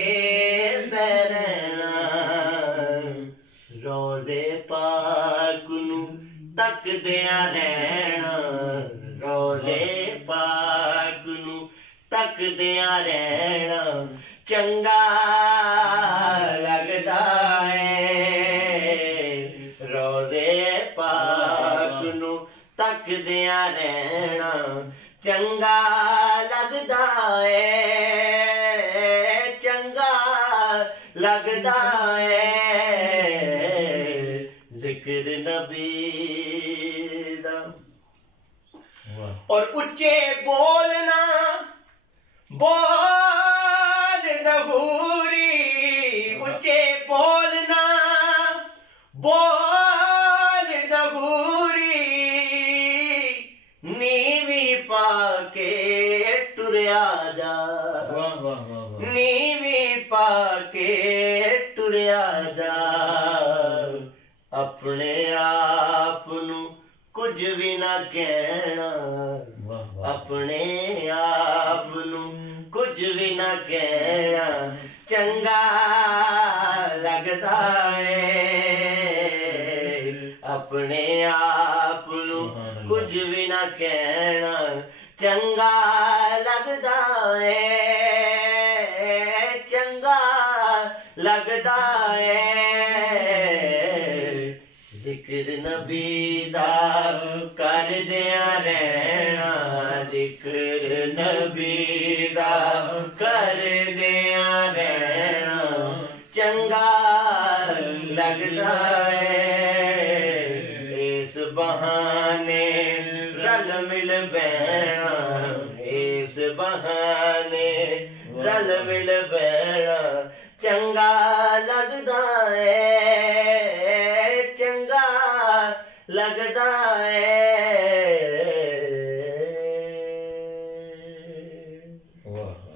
बैठना। रोज़े पाक नू तकदियां रहना, रोज़े पाक नू तकदियां रहना चंगा लगदा है। रोज़े पाक नू तकदियां रहना चंगा लगदा है, चंगा लगदा है। जिक्र नबी दा और उच्चे बोलना बोल ज़हूरी, उच्चे बोलना बोल ज़हूरी नीवी पाके टुरिया जा, नीवी पाके टुरिया जा। अपने आप नू कुछ भी ना कहना, अपने आप नू कुछ भी ना कहना चंगा लगदा है। अपने आप नू कुछ भी ना कहना चंगा लगदा है, चंगा लगदा है। जिक्र नबी दा करदियां रहना, जिक्र नबी दा करदियां रहना चंगा लगदा है। इस बहाने रल मिल बैठना, इस बहाने रल मिल बैठना चंगा लगदा है, चंगा लगदा है।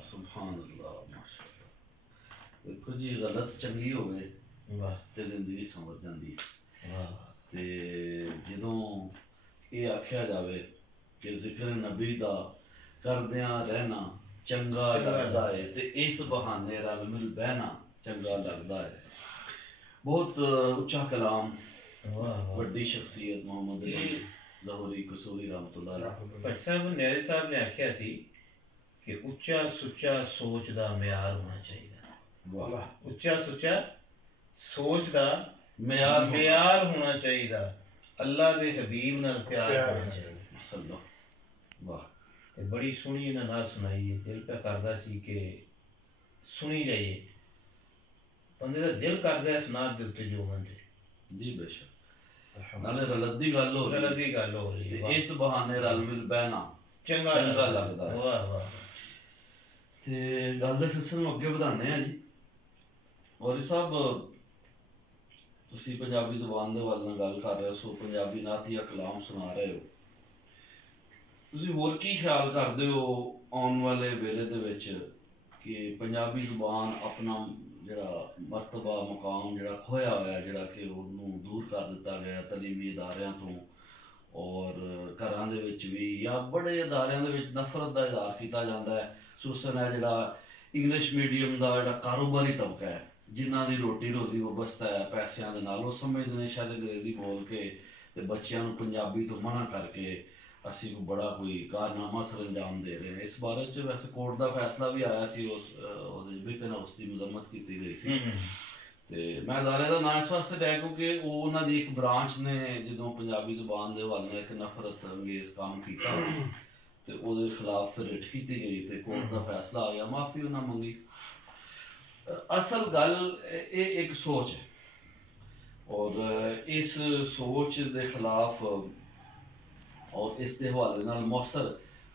सुभान अल्लाह माशाअल्लाह। देखो जी गलत चंगी होवे ते जिंदगी समझ जाती है। ते जदों ये आख्या जावे कि जिक्र नबी दा करदियां रहना चंगा लगदा है ते इस बहाने रल मिल बहना चंगा लगदा है। बहुत उच्चा कलाम ਵੱਡੀ ਸ਼ਖਸੀਅਤ ਮੁਹੰਮਦ ਅਲੀ ਲਾਹੌਰੀ ਕਸੂਰੀ ਰਹਿਮਤੁल्लाह ਅਲੈਹ। ਭੱਟ ਸਾਹਿਬ ਨਿਆਜ਼ੀ ਸਾਹਿਬ ਨੇ ਆਖਿਆ ਸੀ ਕਿ ਉੱਚਾ ਸੁੱਚਾ ਸੋਚ ਦਾ ਮਿਆਰ ਹੋਣਾ ਚਾਹੀਦਾ। ਵਾਹ, ਉੱਚਾ ਸੁੱਚਾ ਸੋਚ ਦਾ ਮਿਆਰ ਹੋਣਾ ਚਾਹੀਦਾ। ਅੱਲਾ ਦੇ ਹਬੀਬ ਨਾਲ ਪਿਆਰ ਹੋਣਾ ਚਾਹੀਦਾ। ਸੱਲਾ ਵਾਹ। ਤੇ ਬੜੀ ਸੋਹਣੀ ਇਹਨਾਂ ਨਾਲ ਸੁਣਾਈ ਹੈ। ਦਿਲ ਪਿਆ ਕਰਦਾ ਸੀ ਕਿ ਸੁਣੀ ਜਾਈਏ। ਬੰਦੇ ਦਾ ਦਿਲ ਕਰਦਾ ਇਸ ਨਾਤ ਦੇ ਉੱਤੇ ਜੋ ਮੰਦੇ ਜੀ ਬੇਸ਼ੱਕ। ਨਾਲੇ ਰਲਤ ਦੀ ਗੱਲ ਹੋ ਰਹੀ ਹੈ, ਇਸ ਬਹਾਨੇ ਰਲ ਮਿਲ ਬਹਿਣਾ ਚੰਗਾ ਲੱਗਦਾ ਹੈ। ਵਾਹ ਵਾਹ। ਤੇ ਗੱਲ ਦੇ ਸਿਲਸਿਲੇ ਨੂੰ ਅੱਗੇ ਵਧਾਉਂਦੇ ਆ ਜੀ। ਔਰ ਸਾਹਿਬ, ਤੁਸੀਂ ਪੰਜਾਬੀ ਜ਼ੁਬਾਨ ਦੇ ਵੱਲ ਨਾਲ ਗੱਲ ਕਰ ਰਹੇ ਹੋ, ਪੰਜਾਬੀ ਨਾਤੀਆ ਕਲਾਮ ਸੁਣਾ ਰਹੇ ਹੋ। ਤੁਸੀਂ ਹੋਰ ਕੀ ਖਿਆਲ ਕਰਦੇ ਹੋ ਆਉਣ ਵਾਲੇ ਵੇਲੇ ਦੇ ਵਿੱਚ ਕਿ ਪੰਜਾਬੀ ਜ਼ੁਬਾਨ ਆਪਣਾ ਜਿਹੜਾ ਮਰਤਬਾ ਮੁਕਾਮ ਜਿਹੜਾ ਖੋਇਆ ਹੋਇਆ, ਜਿਹੜਾ ਕਿ ਉਹਨੂੰ ਦੂਰ ਕਰ ਦਿੱਤਾ ਗਿਆ ਤਾਲੀਮੀ ਅਦਾਰਿਆਂ ਤੋਂ, ਔਰ ਘਰਾਂ ਦੇ ਵਿੱਚ ਵੀ ਜਾਂ ਬੜੇ ਅਦਾਰਿਆਂ ਦੇ ਵਿੱਚ ਨਫ਼ਰਤ ਦਾ ਇਜ਼ਹਾਰ ਕੀਤਾ ਜਾਂਦਾ ਹੈ। ਸੋਚਣ ਹੈ ਜਿਹੜਾ ਇੰਗਲਿਸ਼ ਮੀਡੀਅਮ ਦਾ ਜਿਹੜਾ ਕਾਰੋਬਾਰੀ ਤਬਕਾ ਹੈ, ਜਿਨ੍ਹਾਂ ਦੀ ਰੋਟੀ ਰੋਜ਼ੀ ਵਬਸਤਾ ਹੈ ਪੈਸਿਆਂ ਦੇ ਨਾਲ, ਉਹ ਸਮਝਦੇ ਨੇ ਸ਼ਾਇਦ ਅੰਗਰੇਜ਼ੀ ਬੋਲ ਕੇ ਤੇ ਬੱਚਿਆਂ ਨੂੰ ਪੰਜਾਬੀ ਤੋਂ ਮਨਾ ਕਰਕੇ ਅਸੀਂ ਕੋਈ ਕਾਰਨਾਮਾ ਸਰ ਅੰਜਾਮ ਦੇ ਰਹੇ ਹਾਂ। ਇਸ ਬਾਰੇ 'ਚ ਵੈਸੇ ਕੋਰਟ ਦਾ ਫੈਸਲਾ ਵੀ ਆਇਆ ਸੀ, ਉਸ ਦੀ ਮਜ਼ੰਮਤ ਕੀਤੀ ਗਈ ਸੀ। ਤੇ ਮੈਂ ਅਦਾਰੇ ਦਾ ਨਾਂ ਇਸ ਵਾਸਤੇ ਲਿਆ ਕਿਉਂਕਿ ਉਹ ਉਹਨਾਂ ਦੀ ਇੱਕ ਬ੍ਰਾਂਚ ਨੇ ਜਦੋਂ ਪੰਜਾਬੀ ਜ਼ੁਬਾਨ ਦੇ ਹਵਾਲੇ ਨਾਲ ਇੱਕ ਨਫ਼ਰਤ ਅੰਗੇਜ਼ ਕੰਮ ਕੀਤਾ ਤੇ ਉਹਦੇ ਖਿਲਾਫ ਫਿਰ ਰਿਟ ਕੀਤੀ ਗਈ ਤੇ ਕੋਰਟ ਦਾ ਫੈਸਲਾ ਆ ਗਿਆ, ਮਾਫੀ ਉਹਨਾਂ ਮੰਗੀ। ਅਸਲ ਗੱਲ ਇਹ ਇੱਕ ਸੋਚ ਹੈ ਔਰ ਇਸ ਸੋਚ ਦੇ ਖਿਲਾਫ ਔਰ ਇਸ ਦੇ ਹਵਾਲੇ ਨਾਲ ਮੌਸਰ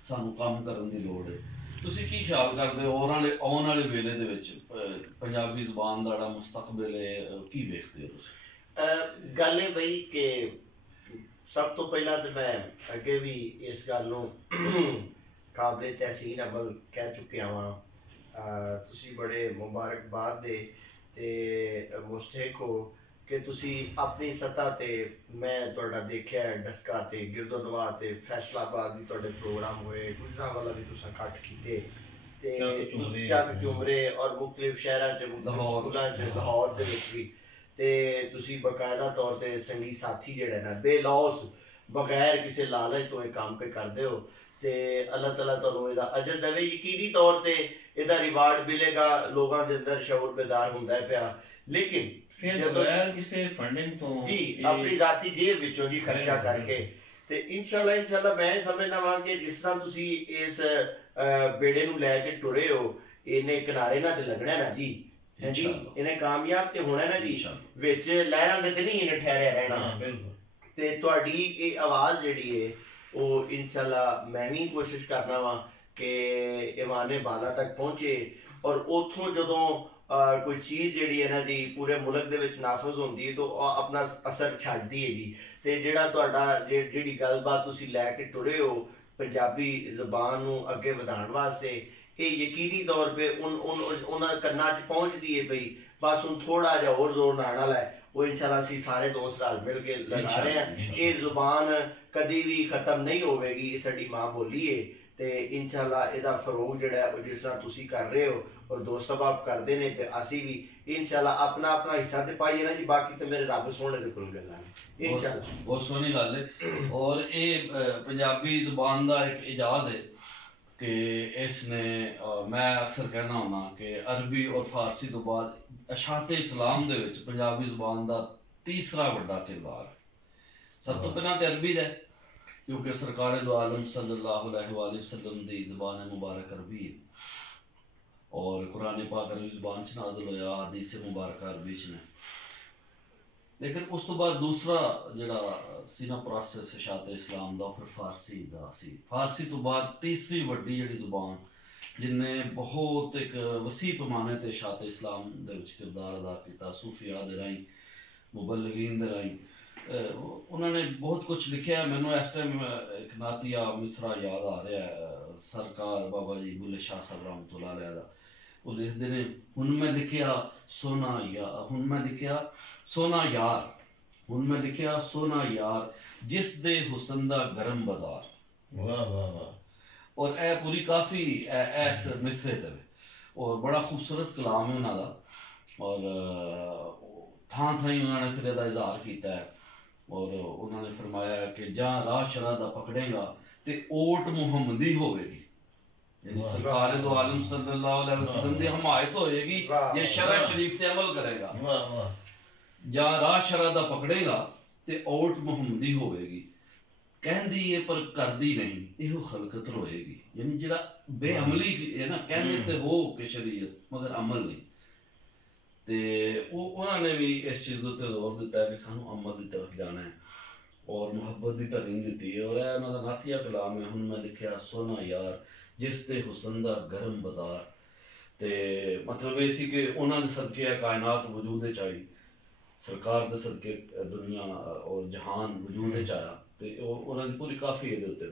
ਸਾਨੂੰ ਕੰਮ ਕਰਨ ਦੀ ਲੋੜ ਹੈ। ਤੁਸੀਂ ਕੀ ਖਿਆਲ ਕਰਦੇ ਹੋ ਆਉਣ ਵਾਲੇ ਵੇਲੇ ਦੇ ਵਿੱਚ ਪੰਜਾਬੀ ਜ਼ੁਬਾਨ ਦਾ ਜਿਹੜਾ ਮੁਸਤਕਬਲ ਹੈ, ਕੀ ਵੇਖਦੇ ਹੋ ਤੁਸੀਂ? ਗੱਲ ਇਹ ਬਈ ਕਿ ਸਭ ਤੋਂ ਪਹਿਲਾਂ ਤਾਂ ਮੈਂ ਅੱਗੇ ਵੀ ਇਸ ਗੱਲ ਨੂੰ ਕਾਬਲੇ ਤਹਿਸੀਨ ਅਵਲ ਕਹਿ ਚੁੱਕਿਆ ਵਾਂ। ਤੁਸੀਂ ਬੜੇ ਮੁਬਾਰਕਬਾਦ ਦੇ ਤੇ ਮੁਸਤਹਿਕ ਹੋ ਕਿ ਤੁਸੀਂ ਆਪਣੀ ਸਤ੍ਹਾ ਤੇ, ਮੈਂ ਤੁਹਾਡਾ ਦੇਖਿਆ ਡਸਕਾ ਤੇ ਗਿਰਦੋਨਵਾ ਤੇ ਫੈਸਲਾਬਾਦ ਵੀ ਤੁਹਾਡੇ ਪ੍ਰੋਗਰਾਮ ਹੋਏ, ਗੁਜਰਾਂਵਾਲਾ ਵੀ ਤੁਸੀਂ ਕੱਟ ਕੀਤੇ ਤੇ ਚੱਕ ਝੁਮਰੇ ਔਰ ਮੁਖਤਲਿਫ ਸ਼ਹਿਰਾਂ 'ਚ ਸਕੂਲਾਂ 'ਚ ਲਾਹੌਰ ਦੇ ਵਿੱਚ ਵੀ, ਤੇ ਤੁਸੀਂ ਬਕਾਇਦਾ ਤੌਰ ਤੇ ਸੰਗੀ ਸਾਥੀ ਜਿਹੜਾ ਨਾ ਬੇਲੌਸ ਬਗੈਰ ਕਿਸੇ ਲਾਲਚ ਤੋਂ ਇਹ ਕੰਮ ਪੇ ਕਰਦੇ ਹੋ ਤੇ ਅੱਲਾਹ ਤਾਲਾ ਤੁਹਾਨੂੰ ਇਹਦਾ ਅਜਰ ਦੇਵੇ। ਯਕੀਨੀ ਤੌਰ ਤੇ ਇਹਦਾ ਰਿਵਾਰਡ ਮਿਲੇਗਾ, ਲੋਕਾਂ ਦੇ ਅੰਦਰ ਸ਼ਊਰ ਬੇਦਾਰ ਹੁੰਦਾ ਪਿਆ। ਲੇਕਿਨ ਬਗੈਰ ਕਿਸੇ ਫੰਡਿੰਗ ਤੋਂ ਜੀ ਆਪਣੀ ਜ਼ਾਤੀ ਜੇਬ ਵਿੱਚੋਂ ਜੀ ਖਰਚਾ ਕਰਕੇ ਤੇ ਇਨਸ਼ਾਅੱਲਾ ਮੈਂ ਸਮਝਦਾ ਵਾਂ ਕਿ ਜਿਸ ਤਰ੍ਹਾਂ ਤੁਸੀਂ ਇਸ ਬੇੜੇ ਨੂੰ ਲੈ ਕੇ ਟੁਰੇ ਹੋ, ਇਹਨੇ ਕਿਨਾਰੇ ਨਾਲ ਤੇ ਲੱਗਣਾ ਨਾ ਜੀ, ਹੈ ਜੀ, ਇਹਨੇ ਕਾਮਯਾਬ ਤੇ ਹੋਣਾ ਨਾ ਜੀ, ਵਿੱਚ ਲਹਿਰਾਂ ਦੇ ਤੇ ਨਹੀਂ ਇਹਨੇ ਠਹਿਰਿਆ ਰਹਿਣਾ। ਤੇ ਤੁਹਾਡੀ ਇਹ ਆਵਾਜ਼ ਜਿਹੜੀ ਹੈ ਉਹ ਇਨਸ਼ਾਅੱਲਾ ਮੈਂ ਵੀ ਕੋਸ਼ਿਸ਼ ਕਰਨਾ ਵਾਂ ਕਿ ਇਵਾਨੇ ਬਾਲਾ ਤੱਕ ਪਹੁੰਚੇ ਔਰ ਉੱਥੋਂ ਜਦੋਂ ਕੋਈ ਚੀਜ਼ ਜਿਹੜੀ ਹੈ ਨਾ ਜੀ ਪੂਰੇ ਮੁਲਕ ਦੇ ਵਿੱਚ ਨਾਫਜ਼ ਹੁੰਦੀ ਹੈ ਤਾਂ ਉਹ ਆਪਣਾ ਅਸਰ ਛੱਡਦੀ ਹੈ ਜੀ। ਤੇ ਜਿਹੜਾ ਤੁਹਾਡਾ ਜਿਹੜੀ ਗੱਲਬਾਤ ਤੁਸੀਂ ਲੈ ਕੇ ਟੁਰੇ ਹੋ ਪੰਜਾਬੀ ਜ਼ੁਬਾਨ ਨੂੰ ਅੱਗੇ ਵਧਾਉਣ ਵਾਸਤੇ, ਇਹ ਯਕੀਨੀ ਤੌਰ 'ਤੇ ਉਹਨਾਂ ਕੰਨਾਂ 'ਚ ਪਹੁੰਚਦੀ ਹੈ ਪਈ। ਬਸ ਹੁਣ ਥੋੜਾ ਜਿਹਾ ਹੋਰ ਜ਼ੋਰ ਲਾਉਣ ਵਾਲਾ ਹੈ, ਉਹ ਇਨਸ਼ਾਅੱਲਾ ਅਸੀਂ ਸਾਰੇ ਦੋਸਤ ਰਲ ਮਿਲ ਕੇ ਲਗਾ ਰਹੇ ਹਾਂ। ਇਹ ਜ਼ੁਬਾਨ ਕਦੀ ਵੀ ਖਤਮ ਨਹੀਂ ਹੋਵੇਗੀ, ਇਹ ਸਾਡੀ ਮਾਂ ਬੋਲੀ ਹੈ ਤੇ ਇਨਸ਼ਾਅੱਲਾ ਇਹਦਾ ਫਰੋਗ ਜਿਹੜਾ ਜਿਸ ਤਰ੍ਹਾਂ ਤੁਸੀਂ ਕਰ ਰਹੇ ਹੋ ਔਰ ਦੋਸਤ ਅਹਿਬਾਬ ਕਰਦੇ ਨੇ ਤੇ ਅਸੀਂ ਵੀ ਇਨਸ਼ਾਅੱਲਾ ਆਪਣਾ ਹਿੱਸਾ ਤੇ ਪਾਈਏ ਨਾ ਜੀ। ਬਾਕੀ ਤੇ ਮੇਰੇ ਰੱਬ ਸੋਹਣੇ ਦੇ ਕੋਲ ਗੱਲਾਂ ਨੇ ਇਨਸ਼ਾਅੱਲਾ। ਬਹੁਤ ਸੋਹਣੀ ਗੱਲ ਹੈ ਔਰ ਇਹ ਪੰਜਾਬੀ ਜ਼ੁਬਾਨ ਦਾ ਇੱਕ ਇਜਾਜ਼ ਹੈ ਕਿ ਇਸ ਨੇ, ਮੈਂ ਅਕਸਰ ਕਹਿਣਾ ਹੁੰਦਾ ਕਿ ਅਰਬੀ ਔਰ ਫਾਰਸੀ ਤੋਂ ਬਾਅਦ ਅਸ਼ਾਤ ਇਸਲਾਮ ਦੇ ਵਿੱਚ ਪੰਜਾਬੀ ਜ਼ੁਬਾਨ ਦਾ ਤੀਸਰਾ ਵੱਡਾ ਕਿਰਦਾਰ। ਸਭ ਤੋਂ ਪਹਿਲਾਂ ਤੇ ਅਰਬੀ ਦਾ, ਕਿਉਂਕਿ ਸਰਕਾਰ ਦੋ ਆਲਮ सल्लल्लाहु अलैहि वसल्लम ਦੀ ਜ਼ੁਬਾਨ ਮੁਬਾਰਕ ਅਰਬੀ ਔਰ ਕੁਰਾਨ ਪਾਕ ਅਰਬੀ ਜ਼ੁਬਾਨ 'ਚ ਨਾਜ਼ਿਲ ਹੋਇਆ, ਹਦੀਸ ਮੁਬਾਰਕ ਅਰਬੀ 'ਚ ਨੇ। ਲੇਕਿਨ ਉਸ ਤੋਂ ਬਾਅਦ ਦੂਸਰਾ ਜਿਹੜਾ ਸੀ ਨਾ ਪ੍ਰੋਸੈਸ ਇਸ਼ਾਤ ਇਸਲਾਮ ਦਾ, ਫਿਰ ਫਾਰਸੀ ਦਾ ਸੀ। ਫਾਰਸੀ ਤੋਂ ਬਾਅਦ ਤੀਸਰੀ ਵੱਡੀ ਜਿਹੜੀ ਜ਼ੁਬਾਨ ਜਿਹਨੇ ਬਹੁਤ ਇੱਕ ਵਸੀਹ ਪੈਮਾਨੇ ਤੇ ਇਸ਼ਾਤ ਇਸਲਾਮ ਦੇ ਵਿੱਚ ਕਿਰਦਾਰ ਅਦਾ ਕੀਤਾ, ਸੂਫੀਆ ਦੇ ਰਾਹੀਂ, ਮੁਬਲਗੀਨ ਦੇ ਰਾਹੀਂ, ਉਹਨਾਂ ਨੇ ਬਹੁਤ ਕੁਛ ਲਿਖਿਆ। ਮੈਨੂੰ ਇਸ ਟਾਈਮ ਇੱਕ ਨਾਤੀਆ ਮਿਸਰਾ ਯਾਦ ਆ ਰਿਹਾ, ਸਰਕਾਰ ਬਾਬਾ ਜੀ ਬੁੱਲੇ ਸ਼ਾਹ ਸਾਹਿਬ ਰਹਿਮਤੁल्लाह अलैह ਦਾ। ਉਹ ਲਿਖਦੇ ਨੇ, ਹੁਣ ਮੈਂ ਲਿਖਿਆ ਸੋਨਾ ਯਾਰ, ਹੁਣ ਮੈਂ ਲਿਖਿਆ ਸੋਨਾ ਯਾਰ, ਹੁਣ ਮੈਂ ਲਿਖਿਆ ਸੋਨਾ ਯਾਰ, ਜਿਸ ਦੇ ਹੁਸਨ ਦਾ ਗਰਮ ਬਾਜ਼ਾਰ। ਵਾਹ ਵਾਹ ਵਾਹ। ਔਰ ਇਹ ਪੂਰੀ ਕਾਫੀ ਇਸ ਮਿਸਰੇ ਤੇ ਔਰ ਬੜਾ ਖੂਬਸੂਰਤ ਕਲਾਮ ਹੈ ਉਹਨਾਂ ਦਾ ਔਰ ਥਾਂ ਥਾਂ ਹੀ ਉਹਨਾਂ ਨੇ ਫਿਰ ਇਹਦਾ ਇਜ਼ਹਾਰ ਕੀਤਾ ਹੈ। और उन्होंने फरमाया कि जहाँ राह शरा दा पकड़ेगा ते ओट मुहम्मदी होवेगी, यानी सरकार दो आलम सल्लल्लाहु अलैहि वसल्लम दी हिमायत होएगी, ये शरा शरीफ ते अमल करेगा। जहाँ राह शरा दा पकड़ेगा ते ओट मुहम्मदी होवेगी, कहंदी है पर करदी नहीं, इहो खलकत रोएगी, यानी जिहड़ा बेअमली है ना, कहने ते हो के शरीयत मगर अमल नहीं। ते उन्होंने भी इस चीज़ के उत्ते जोर दिता है कि सानू अमल की तरफ जाना है और मुहब्बत की तलीम दी है। और उन्होंने नाथिया कलाम है, हुण मैं लिखिया सोना यार जिस ते हुसन दा गरम बाजार, ते मतलब ये सी कि उन्होंने सदके कायनात वजूद च आई, सरकार दे सदके दुनिया और जहान वजूद च आया, ते उन्होंने पूरी काफ़ी ये उत्ते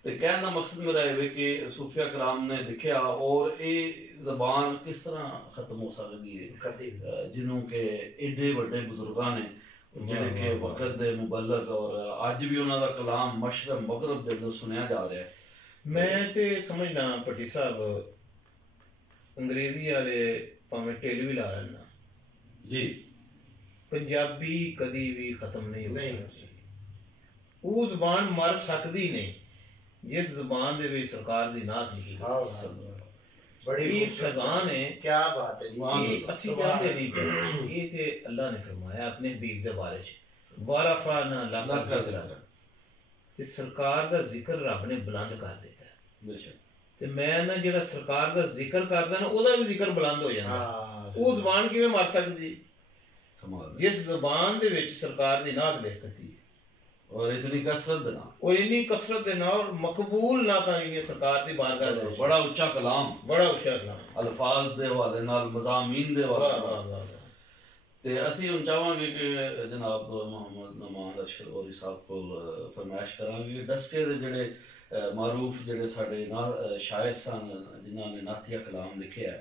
ते कहने का मकसद मेरा है कि सूफिया कराम ने लिखिया और ये जबान किस तरह खत्म हो सकती है जिन्हों के एडे बड़े बुजुर्गां ने जिन्हें के वक्त दे मुबल्लग और अज भी उन्हों का कलाम मशरक मगरब दे अंदर सुनिया जा रहा है। मैं ते समझना भट्टी साहब अंग्रेजी वाले भावें ढिल भी ला लेना जी, पंजाबी कदी भी खत्म नहीं हो सकती, वो जबान मर सकती नहीं जिस जबान दे विच सरकार दी नात लिखी बड़ी फजान है। क्या बात है, ये असि जानते नहीं पे, ये ते अल्लाह ने फरमाया अपने हबीब दे बारे च वारफाना लका ज़िक्रा, ते सरकार दा जिक्र रब ने बुलंद कर दिता है बेशक। ते मैं ना जेड़ा सरकार दा जिक्र करदा ना ओदा भी जिक्र बुलंद हो जांदा, वो ज़बान किवें मर सकदी जिस ज़बान दे विच सरकार दी नात लिखती है और इतनी कसरत दे ना, और इन्नी कसरत दे ना और मकबूल ना करेंगे सरकार दी बारगाह दे, बड़ा उच्चा कलाम, बड़ा उच्चा कलाम अल्फाज दे हवाले नाल मज़ामीन दे हवाले ते असी हुण चाहांगे कि जनाब मोहम्मद नमान अरशद गौरी साहब को फरमाइश करांगे कि दसके दे जेड़े मारूफ जेड़े साडे शायर सन जिन्हां ने नाथिया कलाम लिखिया है,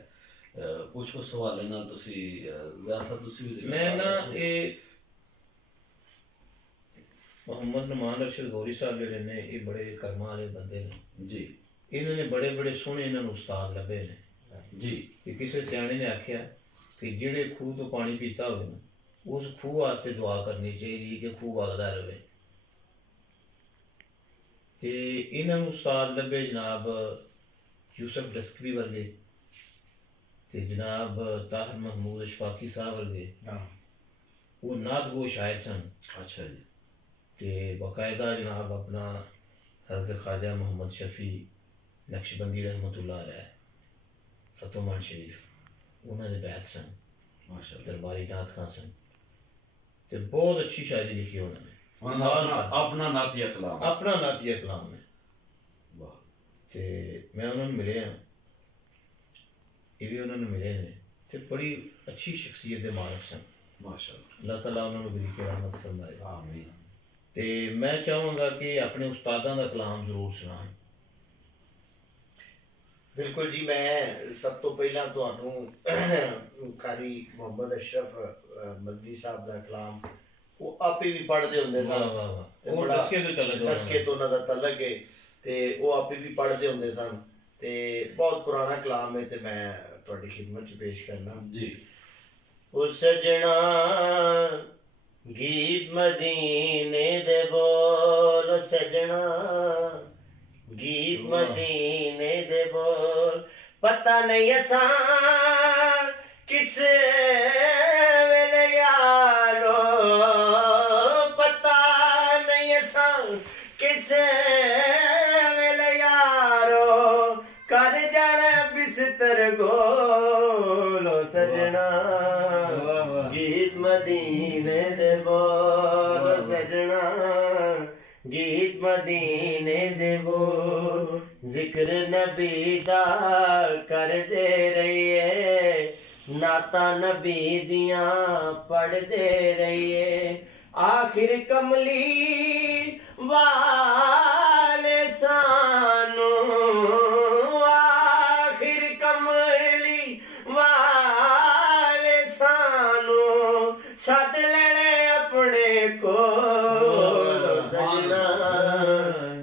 कुछ उस हवाले नाल तुसी ज़रा सा तुसी भी मैं ना ये मोहम्मद नमान अरशद गौरी साहब जेड़े ने ये बड़े कर्मा वाले बंदे ने जी, इन्होंने बड़े बड़े सोहने इन्होंने उस्ताद लभे ने जी, कि किसी सियाने ने आख्या कि जेड़े खूह तो पानी पीता हो ना उस खूह वास्ते दुआ करनी चाहिए कि खूह वगदा रहे। ते इन्होंने उस्ताद लभे जनाब यूसुफ डस्कवी वर्गे, ते जनाब ताहिर महमूद अशफाकी साहब वर्गे, वो नात गो शायर सन। अच्छा जी, ते बाकायदा जनाब अपना हज़रत ख्वाजा मोहम्मद शफी नक्शबंदी रहमतुल्लाह अलैह फतोमान शरीफ उन्होंने बैत सन, माशाअल्लाह दरबारी नात खां सन, ते बहुत अच्छी शायरी लिखी उन्होंने, अपना नातिया कलाम, अपना नातिया कलाम है। ते मैं उन्होंने मिले हैं, ये भी उन्होंने मिले ने, ते बड़ी अच्छी शख्सियत दे मालिक सन माशाअल्लाह, अल्लाह ताला उन्होंने बड़ी रहमत फरमाए आमीन। ते मैं चाहूँगा कि अपने उस्तादां दा कलाम जरूर सुनान। बिल्कुल जी, मैं सब तो पहला कारी मोहम्मद अशरफ मदनी साहब का कलाम वो आपे भी पढ़ते होंगे सन, दसके तो उन्होंने तलक है, तो वो आपे भी पढ़ते होंगे सन, तो बहुत पुराना कलाम है, तो मैं तुहाडी खिदमत च पेश करना जी। ओ सजना गीत मदीने दे बोल, सजना गीत मदीने दे बोल, पता नहीं असा किस वेले यारो, पता नहीं असा किस वेले यारो, कर जाना बिस्तर गोलो, सजना गीत मदीने दे बोल, सजना गीत मदीने दे बोल, जिक्र नबी दा कर दे रहिए, नाता नबी दियां पढ़ दे रहिए, आखिर कमली वाले सानू, आखिर कमली वाले सानू सद लेने अपने को, सजना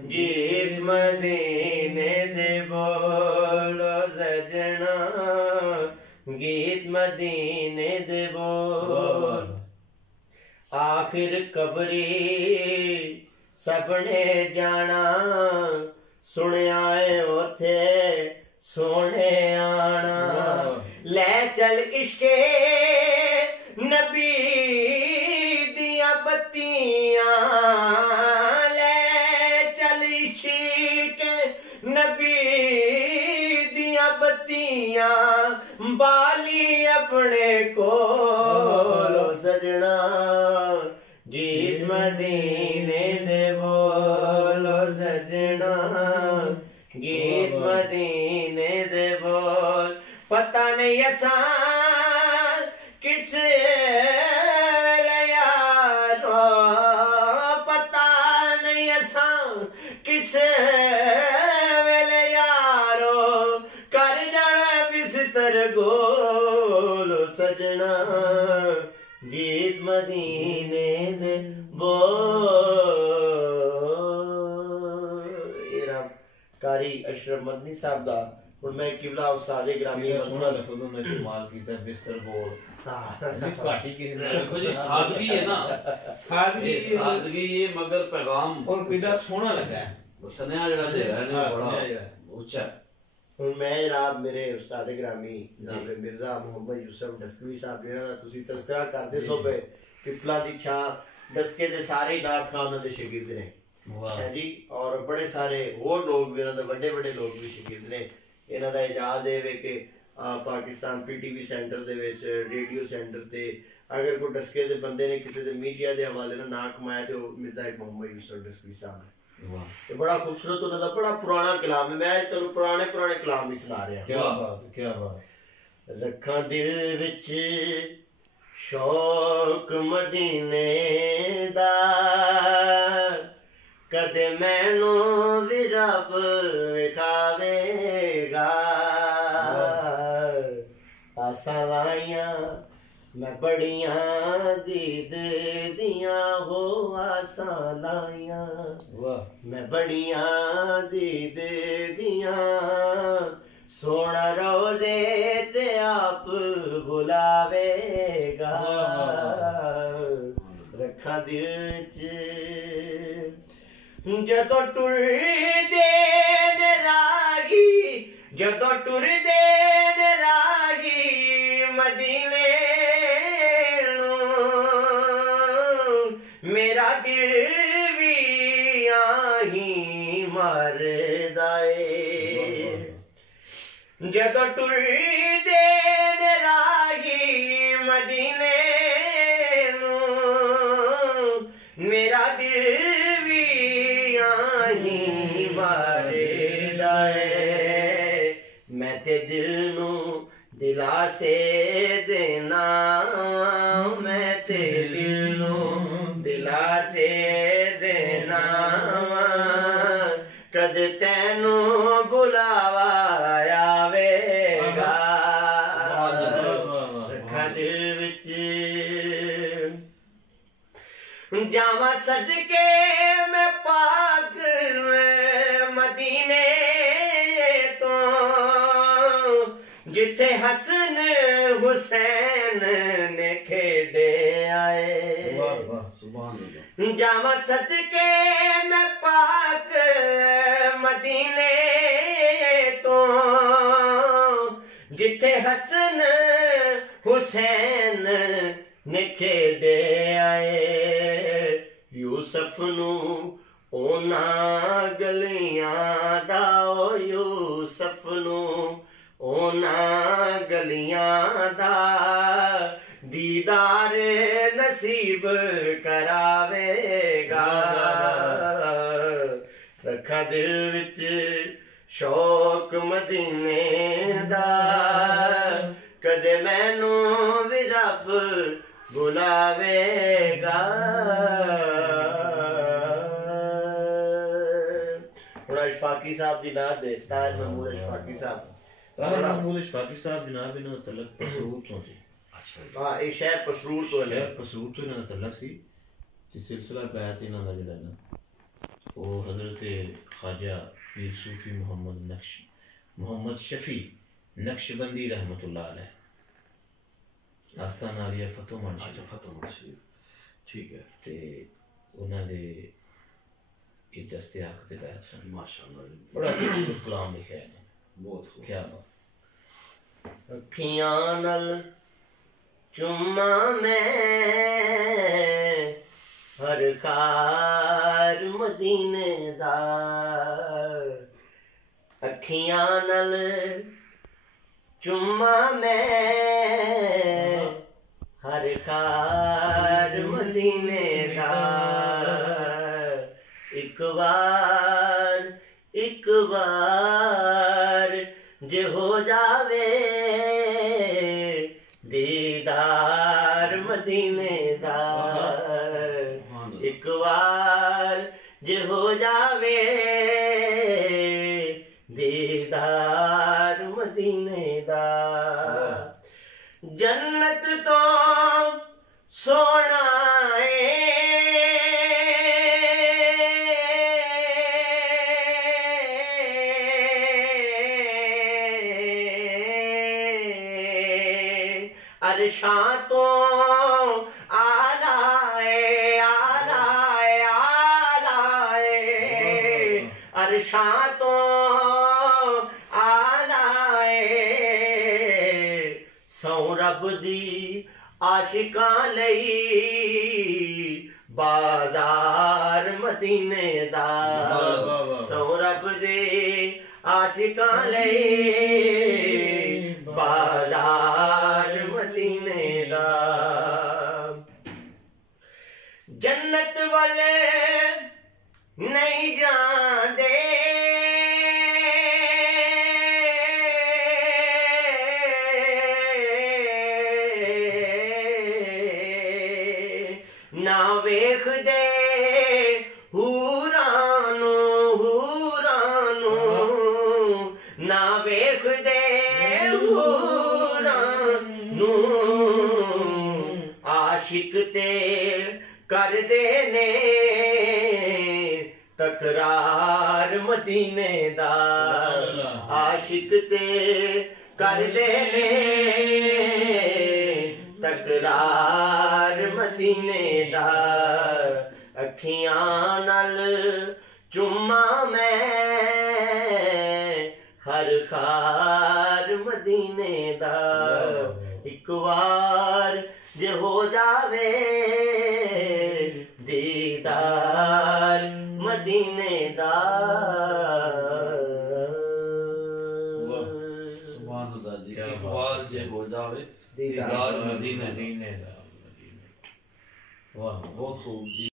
गीत मदीने दे बोलो, सजना गीत मदीने दे बोल, आखिर कबरी सबने जाना सुनिया है उथे सोने आना ले चल इश्के नबी दिया बत्तियां ले चल इश्के नबी दिया बत्तियां बाली अपने को सजना गीत मदीने दे बोलो सजना गीत मदीने दे बोल पता नहीं असा किस यारो पता नहीं असा किस यारो कर जाना बिस्तर गोल सजना गीत मदीने दे बोल कारी अशरफ मदनी साहब दा और मैं किबला उस्ताद ग्रामी सोना लफ्ज़ में इस्तेमाल कीता बिस्तर बोल घाटी के देखो जी सादगी है ना सादगी ये मगर पैगाम और कितना सोना लगा है सुनया जड़ा दे रहा है बड़ा ऊंचा ਹੁਣ मैं जनाब मेरे उस्ताद ग्रामी जनाब मिर्जा मोहम्मद यूसुफ डस्कवी साहब जिन्हां दा तुसी तज़किरा करदे सो पे पिपला दी छां डस्के दे सारे नात खान उन्हां दे शागिर्द ने है जी और बड़े सारे होर लोग भी उन्हां दे बड़े बड़े लोग भी शागिर्द ने इन्हां दा इजाज़ है कि पाकिस्तान पीटीवी सेंटर दे विच रेडियो सेंटर ते अगर कोई डस्के दे बंदे ने किसी दे मीडिया दे हवाले नाल ना कमाया तो मिर्जा मोहम्मद यूसुफ डस्कवी साहब ये बड़ा खूबसूरत उन्होंने बड़ा पुराना कलाम है मैं तेन पुराने कलाम भी सुना रहा क्या बात रखा दिल विच शौक मदीने दा कदे मैनू भी रब विखावेगा आसा लाइया मैं बड़िया दीद दिया हो आसा लाइया मैं बड़िया दीद दिया सोना रोजे ते आप बुलावेगा रखा दिल च जदों टुर देन रागी जदों टुर देन रागी मदीने मेरा दिल भी आही मार दाए जदों टुर देन रागी मदीने मेरा दिल भी आही मार दाए मैं ते दिल नू दिला से देना मैं ते दिल नू दिला से देना कद तैनू बुलावा आवेगा रखा दिल विच जावा सदके मैं पाक मदीने तो जिथे हसन हुसैन ने खेडे आए जावा सदके मैं पाक मदीने तो जिथे हसन हुसैन ने खेडे आए यूसुफ नू ओना गलियां दा यूसुफ नू ओना गलियां दा दीदार नसीब करावेगा रखा दिल विच शौक मदीने दा कदे मैनू भी रब बुलावेगा अशफाकी साहब जी नाम दे स्टाइल महमूद अशफाकी साहब महमूद अशफाकी साहब जनाब इन्हों तलक पसरूर तो सी हां ये शहर पसरूर तो है शहर पसरूर तो इन्हों तलक सी जिस सिलसिला बैत इन्हों दा जेड़ा ना वो हजरत ख्वाजा पीर सूफी मोहम्मद शफी नक्शबंदी रहमतुल्लाह अलैह आस्थान आलिया फतोहमंद शरीफ ठीक है ਤੇ ਉਹਨਾਂ ਦੇ ਇਹ ਦਸਤੇ ਹੱਕ ਤੇ ਬੈਠ ਸਨ माशाअल्लाह ਬੜਾ ਖੂਬਸੂਰਤ ਕਲਾਮ ਲਿਖਿਆ ਹੈ बहुत खूब ਕੀ ਬਾਤ ਅੱਖੀਆਂ ਨਾਲ ਚੁੰਮਾ ਮੈਂ ਹਰ ਖਾਰ ਮਦੀਨੇ ਦਾ ਅੱਖੀਆਂ ਨਾਲ ਚੁੰਮਾ ਮੈਂ ਹਰ ਖਾਰ ਮਦੀਨੇ ਦਾ ਇੱਕ ਵਾਰ ਜੇ ਹੋ ਜਾਵੇ दीदार मदीने दा एक बार जे हो जावे दीदार मदीने दा जन्नत तो सोना अरशां तो आलाए अरशां तो आलाए सौ रब दी आशिकां लई बाजार मदीने दा सौ रब दी आशिकां लई बाजार मदीने दा जन्नत वाले नहीं जांदे ना वेखदे हूरां ना वेखदे आशिक ते कर देने तकरार मदीने दा आशिक ते कर देने तकरार मदीने दा अखियां नाल चुम्मा मैं हर खार मदीने दा एक बार जे हो जावे दीदार मदीने दा सुभान अल्लाह जी एक बार जे हो जावे दीदार मदीने दा वाह बहुत खूब जी।